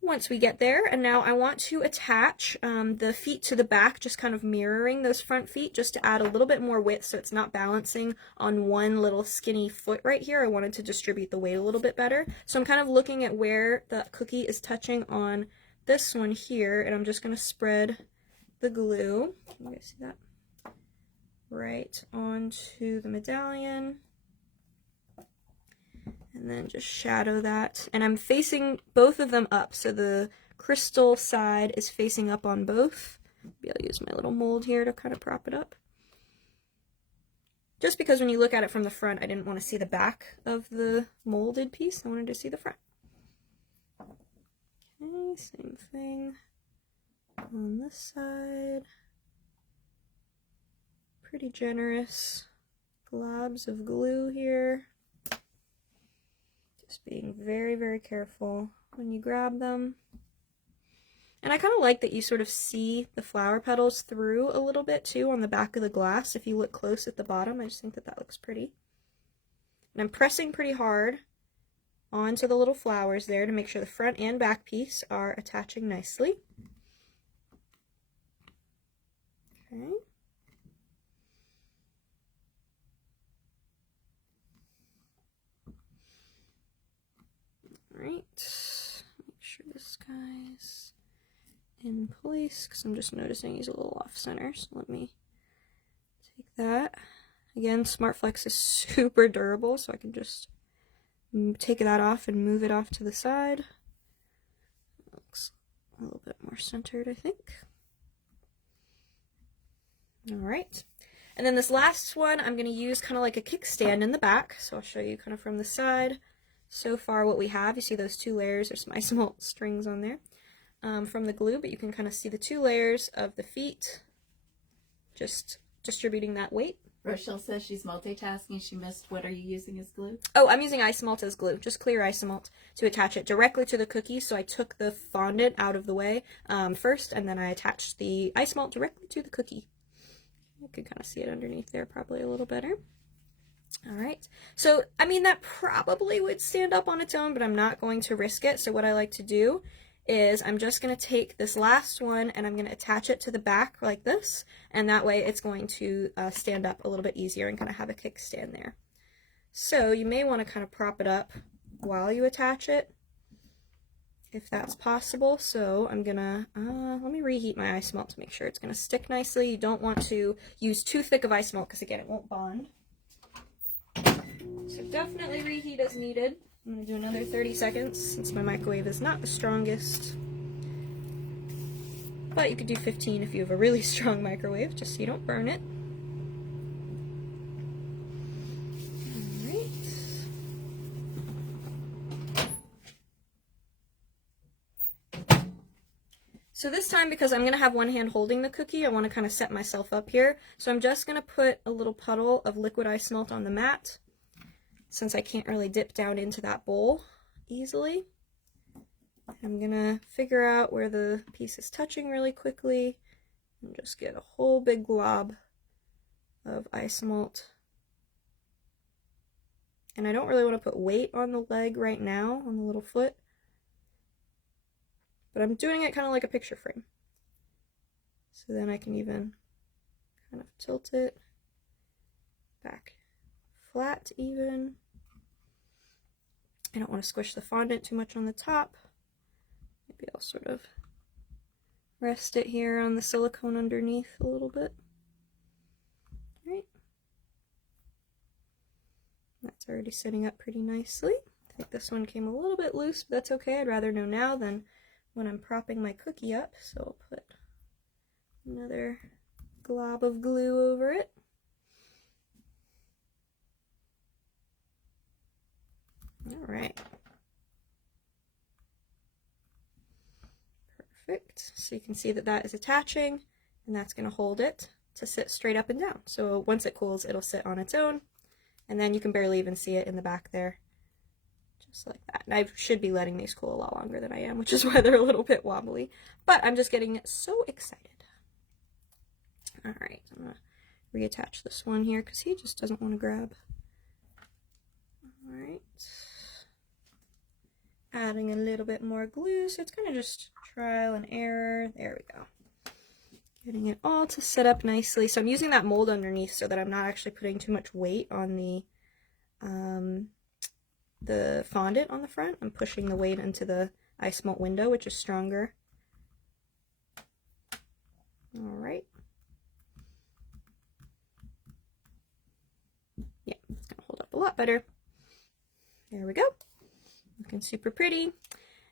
once we get there. And now I want to attach the feet to the back, just kind of mirroring those front feet, just to add a little bit more width so it's not balancing on one little skinny foot right here. I wanted to distribute the weight a little bit better. So I'm kind of looking at where the cookie is touching on this one here, and I'm just going to spread the glue. Can you guys see that? Right onto the medallion. And then just shadow that. And I'm facing both of them up, so the crystal side is facing up on both. Maybe I'll use my little mold here to kind of prop it up. Just because when you look at it from the front, I didn't want to see the back of the molded piece. I wanted to see the front. Okay, same thing on this side. Pretty generous globs of glue here. Just being very, very careful when you grab them. And I kind of like that you sort of see the flower petals through a little bit too on the back of the glass. If you look close at the bottom, I just think that that looks pretty. And I'm pressing pretty hard onto the little flowers there to make sure the front and back piece are attaching nicely. Okay. Alright, make sure this guy's in place, because I'm just noticing he's a little off center, so let me take that. Again, Smart Flex is super durable, so I can just take that off and move it off to the side. Looks a little bit more centered, I think. Alright, and then this last one I'm going to use kind of like a kickstand in the back, so I'll show you kind of from the side. So far what we have, you see those 2 layers, there's some Isomalt strings on there from the glue, but you can kind of see the 2 layers of the feet, just distributing that weight. Rochelle says she's multitasking. She missed, what are you using as glue? Oh, I'm using Isomalt as glue, just clear Isomalt to attach it directly to the cookie. So I took the fondant out of the way first, and then I attached the Isomalt directly to the cookie. You can kind of see it underneath there probably a little better. All right, so I mean that probably would stand up on its own, but I'm not going to risk it. So what I like to do is I'm just going to take this last one and I'm going to attach it to the back like this, and that way it's going to stand up a little bit easier and kind of have a kickstand there. So you may want to kind of prop it up while you attach it, if that's possible. So I'm gonna, let me reheat my ice melt to make sure it's gonna stick nicely. You don't want to use too thick of ice melt because again, it won't bond. So definitely reheat as needed. I'm gonna do another 30 seconds since my microwave is not the strongest. But you could do 15 if you have a really strong microwave, just so you don't burn it. So this time, because I'm going to have one hand holding the cookie, I want to kind of set myself up here. So I'm just going to put a little puddle of liquid ice melt on the mat, since I can't really dip down into that bowl easily. I'm going to figure out where the piece is touching really quickly and just get a whole big glob of ice melt. And I don't really want to put weight on the leg right now, on the little foot. But I'm doing it kind of like a picture frame. So then I can even kind of tilt it back flat even. I don't want to squish the fondant too much on the top. Maybe I'll sort of rest it here on the silicone underneath a little bit. All right. That's already sitting up pretty nicely. I think this one came a little bit loose, but that's okay. I'd rather know now than when I'm propping my cookie up. So I'll put another glob of glue over it. All right. Perfect. So you can see that that is attaching, and that's going to hold it to sit straight up and down. So once it cools, it'll sit on its own, and then you can barely even see it in the back there. Just like that. And I should be letting these cool a lot longer than I am, which is why they're a little bit wobbly. But I'm just getting so excited. Alright, I'm going to reattach this one here because he just doesn't want to grab. Alright. Adding a little bit more glue, so it's kind of just trial and error. There we go. Getting it all to set up nicely. So I'm using that mold underneath so that I'm not actually putting too much weight on the fondant on the front. I'm pushing the weight into the ice melt window, which is stronger. All right. Yeah, it's gonna hold up a lot better. There we go. Looking super pretty.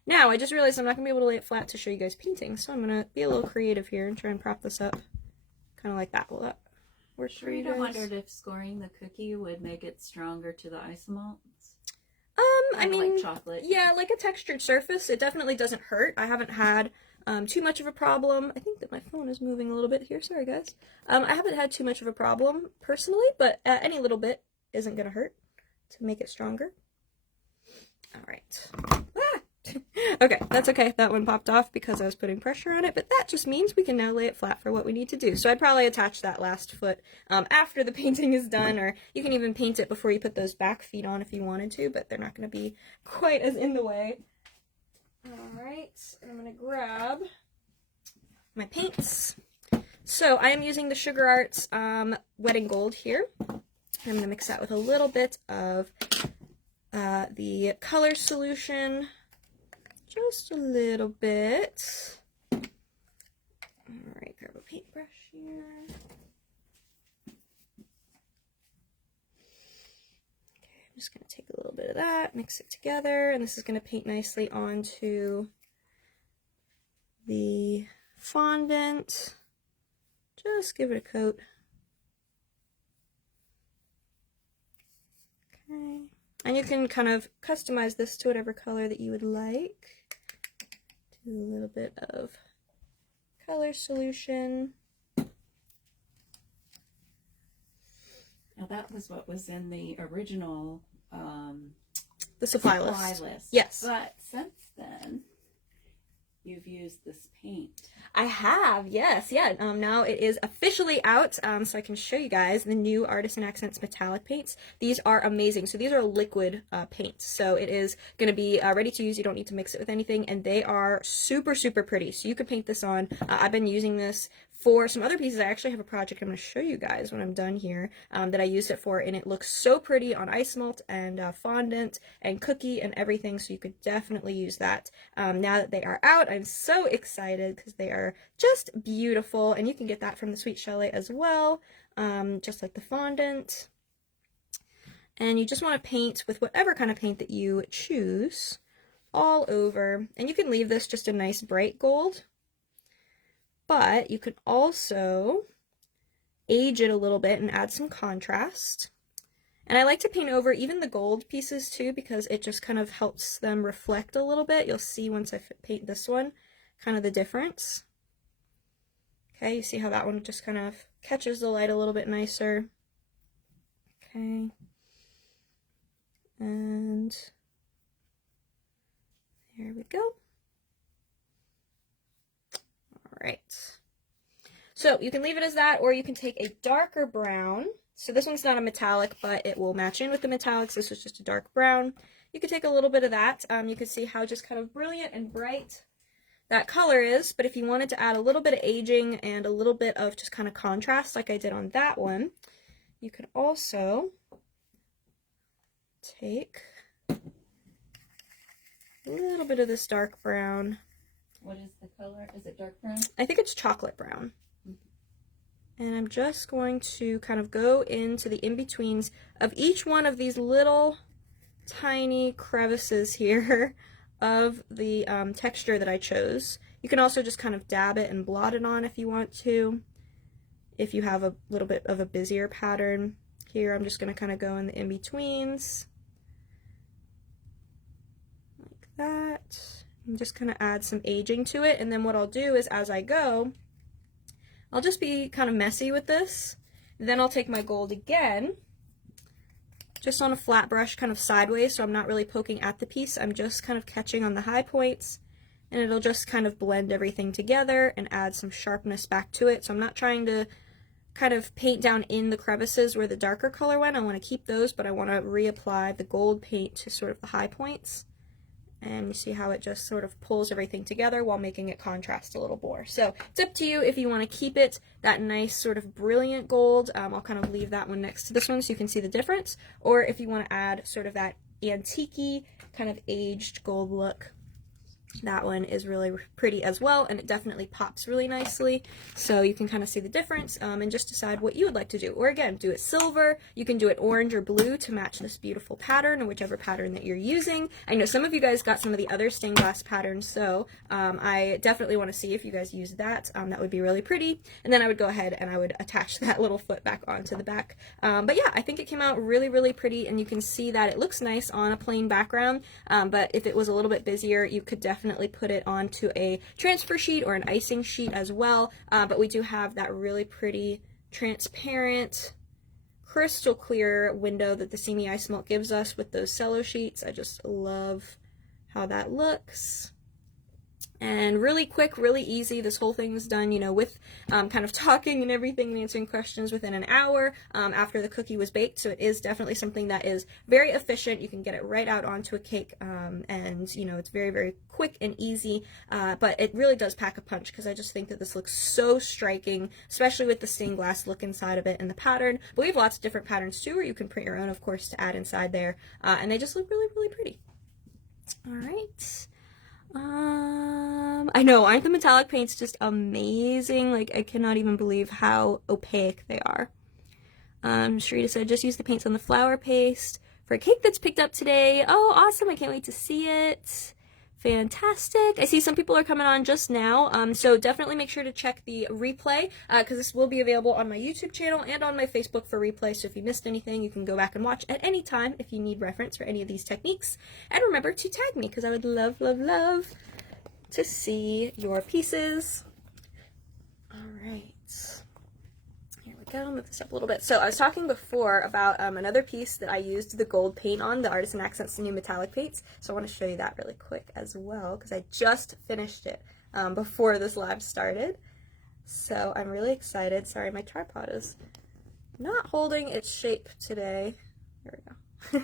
Now, I just realized I'm not gonna be able to lay it flat to show you guys painting, so I'm gonna be a little creative here and try and prop this up kind of like that. Will that work for you guys? I wondered if scoring the cookie would make it stronger to the isomalt. I mean, like chocolate. Yeah, like a textured surface. It definitely doesn't hurt. I haven't had too much of a problem. I think that my phone is moving a little bit here. Sorry, guys. I haven't had too much of a problem personally, but any little bit isn't going to hurt to make it stronger. All right. Okay, that's okay. That one popped off because I was putting pressure on it, but that just means we can now lay it flat for what we need to do. So I'd probably attach that last foot after the painting is done, or you can even paint it before you put those back feet on if you wanted to, but they're not going to be quite as in the way. All right, I'm going to grab my paints. So I am using the Sugar Arts Wedding Gold here. I'm going to mix that with a little bit of the color solution. Just a little bit. Alright, grab a paintbrush here. Okay, I'm just going to take a little bit of that, mix it together, and this is going to paint nicely onto the fondant. Just give it a coat. Okay. And you can kind of customize this to whatever color that you would like. Do a little bit of color solution. Now that was what was in the original the supply list. Yes. But since then, you've used this paint. I have, yes, yeah. Now it is officially out, so I can show you guys the new Artisan Accents metallic paints. These are amazing. So these are liquid paints, so it is going to be ready to use. You don't need to mix it with anything, and they are super, super pretty. So you could paint this on. I've been using this for some other pieces. I actually have a project I'm going to show you guys when I'm done here that I used it for, and it looks so pretty on Isomalt and Fondant and Cookie and everything, so you could definitely use that. Now that they are out, I'm so excited because they are just beautiful, and you can get that from the Sweet Chalet as well, just like the Fondant. And you just want to paint with whatever kind of paint that you choose all over, and you can leave this just a nice bright gold. But you could also age it a little bit and add some contrast. And I like to paint over even the gold pieces too, because it just kind of helps them reflect a little bit. You'll see once I paint this one, kind of the difference. Okay, you see how that one just kind of catches the light a little bit nicer. Okay. And there we go. Right. So you can leave it as that, or you can take a darker brown. So this one's not a metallic, but it will match in with the metallics. This is just a dark brown. You could take a little bit of that. You can see how just kind of brilliant and bright that color is. But if you wanted to add a little bit of aging and a little bit of just kind of contrast like I did on that one, you could also take a little bit of this dark brown. What is the color? Is it dark brown? I think it's chocolate brown. And I'm just going to kind of go into the in-betweens of each one of these little tiny crevices here of the texture that I chose. You can also just kind of dab it and blot it on if you want to. If you have a little bit of a busier pattern here, I'm just going to kind of go in the in-betweens. Like that. And just kind of add some aging to it, and then what I'll do is as I go, I'll just be kind of messy with this. Then I'll take my gold again, just on a flat brush kind of sideways, so I'm not really poking at the piece. I'm just kind of catching on the high points, and it'll just kind of blend everything together and add some sharpness back to it. So I'm not trying to kind of paint down in the crevices where the darker color went. I want to keep those, but I want to reapply the gold paint to sort of the high points. And you see how it just sort of pulls everything together while making it contrast a little more. So it's up to you if you want to keep it that nice sort of brilliant gold. I'll kind of leave that one next to this one so you can see the difference. Or if you want to add sort of that antique-y kind of aged gold look, that one is really pretty as well, and it definitely pops really nicely. So you can kind of see the difference and just decide what you would like to do. Or again, do it silver. You can do it orange or blue to match this beautiful pattern, or whichever pattern that you're using. I know some of you guys got some of the other stained glass patterns, so I definitely want to see if you guys use that. That would be really pretty. And then I would go ahead and I would attach that little foot back onto the back. But yeah, I think it came out really, really pretty, and you can see that it looks nice on a plain background, but if it was a little bit busier, you could definitely put it onto a transfer sheet or an icing sheet as well, but we do have that really pretty transparent crystal clear window that the Simi Isomalt gives us with those cello sheets. I just love how that looks. And really quick, really easy. This whole thing was done, you know, with kind of talking and everything and answering questions within an hour after the cookie was baked. So it is definitely something that is very efficient. You can get it right out onto a cake, and, you know, it's very, very quick and easy. But it really does pack a punch, because I just think that this looks so striking, especially with the stained glass look inside of it and the pattern. But we have lots of different patterns too, where you can print your own, of course, to add inside there. And they just look really, really pretty. All right. I know, aren't the metallic paints just amazing? Like, I cannot even believe how opaque they are. Sharita said, just use the paints on the flour paste for a cake that's picked up today. Oh, awesome. I can't wait to see it. Fantastic. I see some people are coming on just now, so definitely make sure to check the replay, because this will be available on my YouTube channel and on my Facebook for replay, so if you missed anything, you can go back and watch at any time if you need reference for any of these techniques. And remember to tag me, because I would love, love, love to see your pieces. All right. Here we go. Move this up a little bit. So I was talking before about another piece that I used the gold paint on, the Artisan Accents new metallic paints. So I want to show you that really quick as well, because I just finished it before this live started. So I'm really excited. Sorry, my tripod is not holding its shape today. There we go.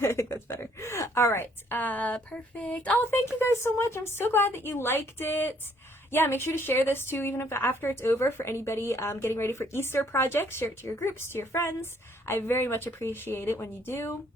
I think that's better. All right, perfect. Oh, thank you guys so much. I'm so glad that you liked it. Yeah, make sure to share this too, even if after it's over, for anybody getting ready for Easter projects. Share it to your groups, to your friends. I very much appreciate it when you do.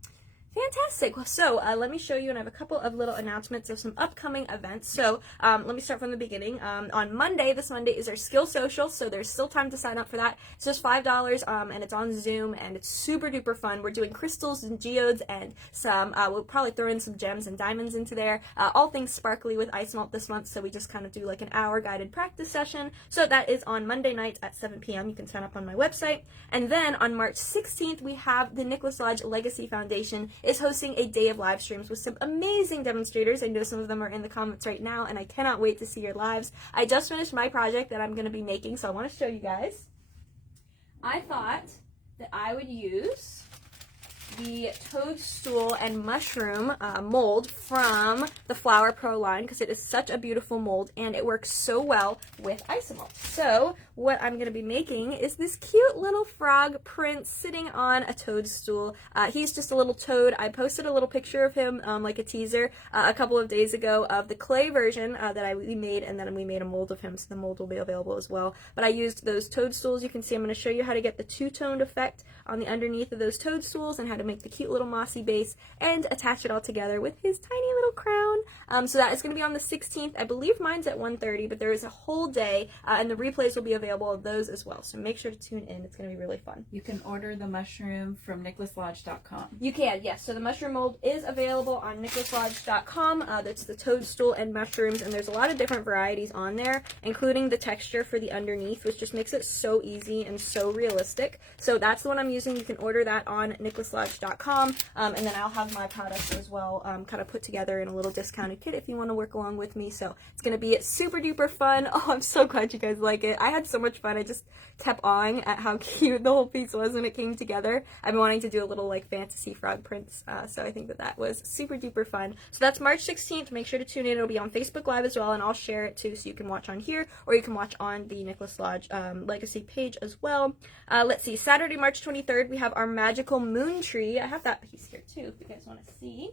Fantastic. Well, so let me show you, and I have a couple of little announcements of some upcoming events. So let me start from the beginning. On Monday, this Monday, is our Skill Social, so there's still time to sign up for that. It's just $5, and it's on Zoom, and it's super duper fun. We're doing crystals and geodes, and some, we'll probably throw in some gems and diamonds into there. All things sparkly with Isomalt this month, so we just kind of do like an hour guided practice session. So that is on Monday nights at 7 p.m. You can sign up on my website. And then on March 16th, we have the Nicholas Lodge Legacy Foundation is hosting a day of live streams with some amazing demonstrators. I know some of them are in the comments right now, and I cannot wait to see your lives. I just finished my project that I'm going to be making, so I want to show you guys. I thought that I would use the toadstool and mushroom mold from the Flower Pro line, because it is such a beautiful mold and it works so well with Isomalt. So what I'm going to be making is this cute little frog prince sitting on a toadstool. He's just a little toad. I posted a little picture of him, like a teaser, a couple of days ago of the clay version that we made, and then we made a mold of him, so the mold will be available as well. But I used those toadstools. You can see I'm going to show you how to get the two-toned effect on the underneath of those toadstools, and how to make the cute little mossy base and attach it all together with his tiny little crown. So that is going to be on the 16th. I believe mine's at 1:30, but there is a whole day, and the replays will be available of those as well. So make sure to tune in. It's going to be really fun. You can order the mushroom from nicholaslodge.com. You can, yes. So the mushroom mold is available on nicholaslodge.com. That's the toadstool and mushrooms, and there's a lot of different varieties on there, including the texture for the underneath, which just makes it so easy and so realistic. So that's the one I'm using. You can order that on nicholaslodge.com, and then I'll have my products as well, kind of put together in a little discounted kit if you want to work along with me. So it's going to be super duper fun. Oh, I'm so glad you guys like it. I had so much fun. I just kept awing at how cute the whole piece was when it came together. I've been wanting to do a little like fantasy frog prince, so I think that was super duper fun. So that's March 16th. Make sure to tune in. It'll be on Facebook Live as well, and I'll share it too, so you can watch on here, or you can watch on the Nicholas Lodge Legacy page as well. Let's see, Saturday, March 23rd, we have our magical moon tree. I have that piece here too, if you guys want to see.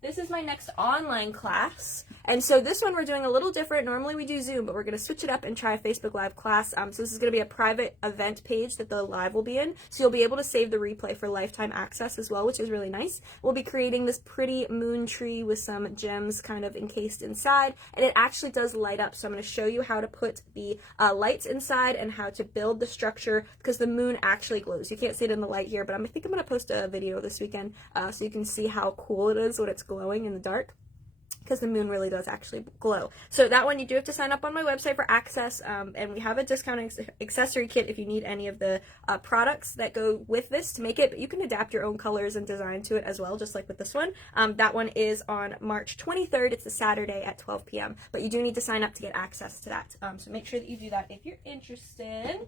This is my next online class, and so this one we're doing a little different. Normally we do Zoom, but we're going to switch it up and try a Facebook Live class. So this is going to be a private event page that the live will be in, so you'll be able to save the replay for lifetime access as well, which is really nice. We'll be creating this pretty moon tree with some gems kind of encased inside, and it actually does light up, so I'm going to show you how to put the lights inside and how to build the structure, because the moon actually glows. You can't see it in the light here, but I think I'm going to post a video this weekend so you can see how cool it is when it's glowing in the dark, because the moon really does actually glow. So that one you do have to sign up on my website for access, and we have a discount accessory kit if you need any of the products that go with this to make it, but you can adapt your own colors and design to it as well, just like with this one. That one is on March 23rd. It's a Saturday at 12 p.m., but you do need to sign up to get access to that, so make sure that you do that if you're interested.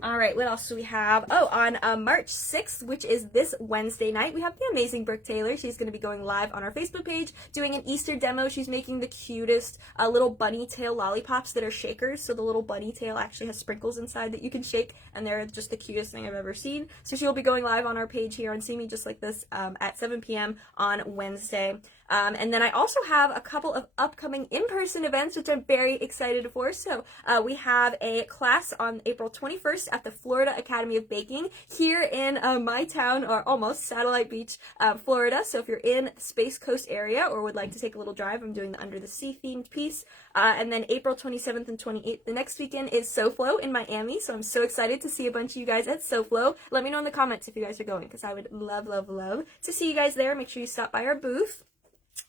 All right, what else do we have? Oh, on March 6th, which is this Wednesday night, we have the amazing Brooke Taylor. She's going to be going live on our Facebook page doing an Easter demo. She's making the cutest little bunny tail lollipops that are shakers. So the little bunny tail actually has sprinkles inside that you can shake, and they're just the cutest thing I've ever seen. So she'll be going live on our page here on Simi, just like this, at 7 p.m. on Wednesday. And then I also have a couple of upcoming in-person events, which I'm very excited for. So we have a class on April 21st at the Florida Academy of Baking here in my town, or almost Satellite Beach, Florida. So if you're in Space Coast area or would like to take a little drive, I'm doing the Under the Sea themed piece. And then April 27th and 28th, the next weekend, is SoFlo in Miami. So I'm so excited to see a bunch of you guys at SoFlo. Let me know in the comments if you guys are going, because I would love, love, love to see you guys there. Make sure you stop by our booth.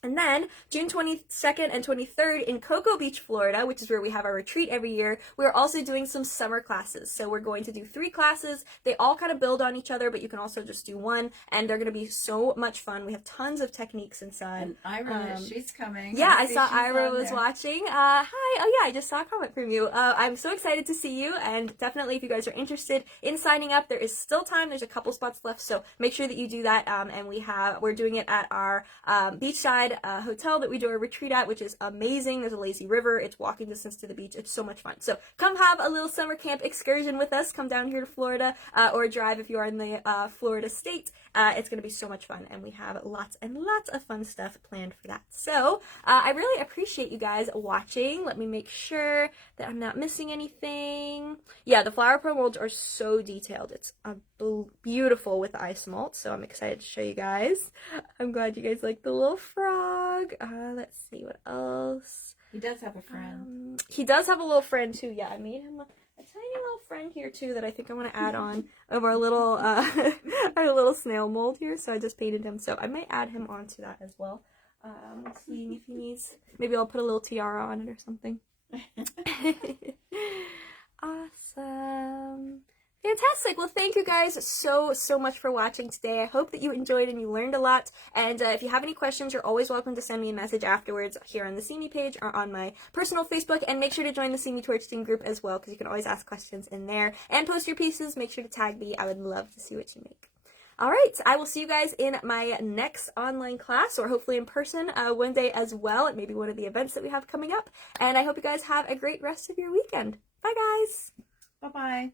And then June 22nd and 23rd in Cocoa Beach, Florida, which is where we have our retreat every year, we're also doing some summer classes. So we're going to do 3 classes. They all kind of build on each other, but you can also just do one, and they're going to be so much fun. We have tons of techniques inside. And Ira, she's coming. Yeah, I saw Ira was watching. Hi, Hi. Oh yeah, I just saw a comment from you. I'm so excited to see you, and definitely if you guys are interested in signing up, there is still time. There's a couple spots left, so make sure that you do that. And we're doing it at our beachside hotel that we do our retreat at, which is amazing. There's a lazy river. It's walking distance to the beach. It's so much fun. So come have a little summer camp excursion with us. Come down here to Florida, or drive if you are in the Florida state. It's going to be so much fun, and we have lots and lots of fun stuff planned for that. So I really appreciate you guys watching. Let me make sure that I'm not missing anything. Yeah, the flower pearl molds are so detailed. It's beautiful with the Isomalt, so I'm excited to show you guys. I'm glad you guys like the little frog. Let's see what else. He does have a friend. He does have a little friend too. Yeah, I made him a tiny little friend here too that I think I want to add on of our little our little snail mold here. So I just painted him. So I might add him onto that as well. Seeing if he needs, maybe I'll put a little tiara on it or something. Awesome. Fantastic. Well, thank you guys so much for watching today. I hope that you enjoyed and you learned a lot. And if you have any questions, you're always welcome to send me a message afterwards here on the Simi page or on my personal Facebook. And make sure to join the Simi Torch Team group as well, because you can always ask questions in there. And post your pieces. Make sure to tag me. I would love to see what you make. All right, I will see you guys in my next online class, or hopefully in person one day as well, at maybe one of the events that we have coming up. And I hope you guys have a great rest of your weekend. Bye, guys. Bye-bye.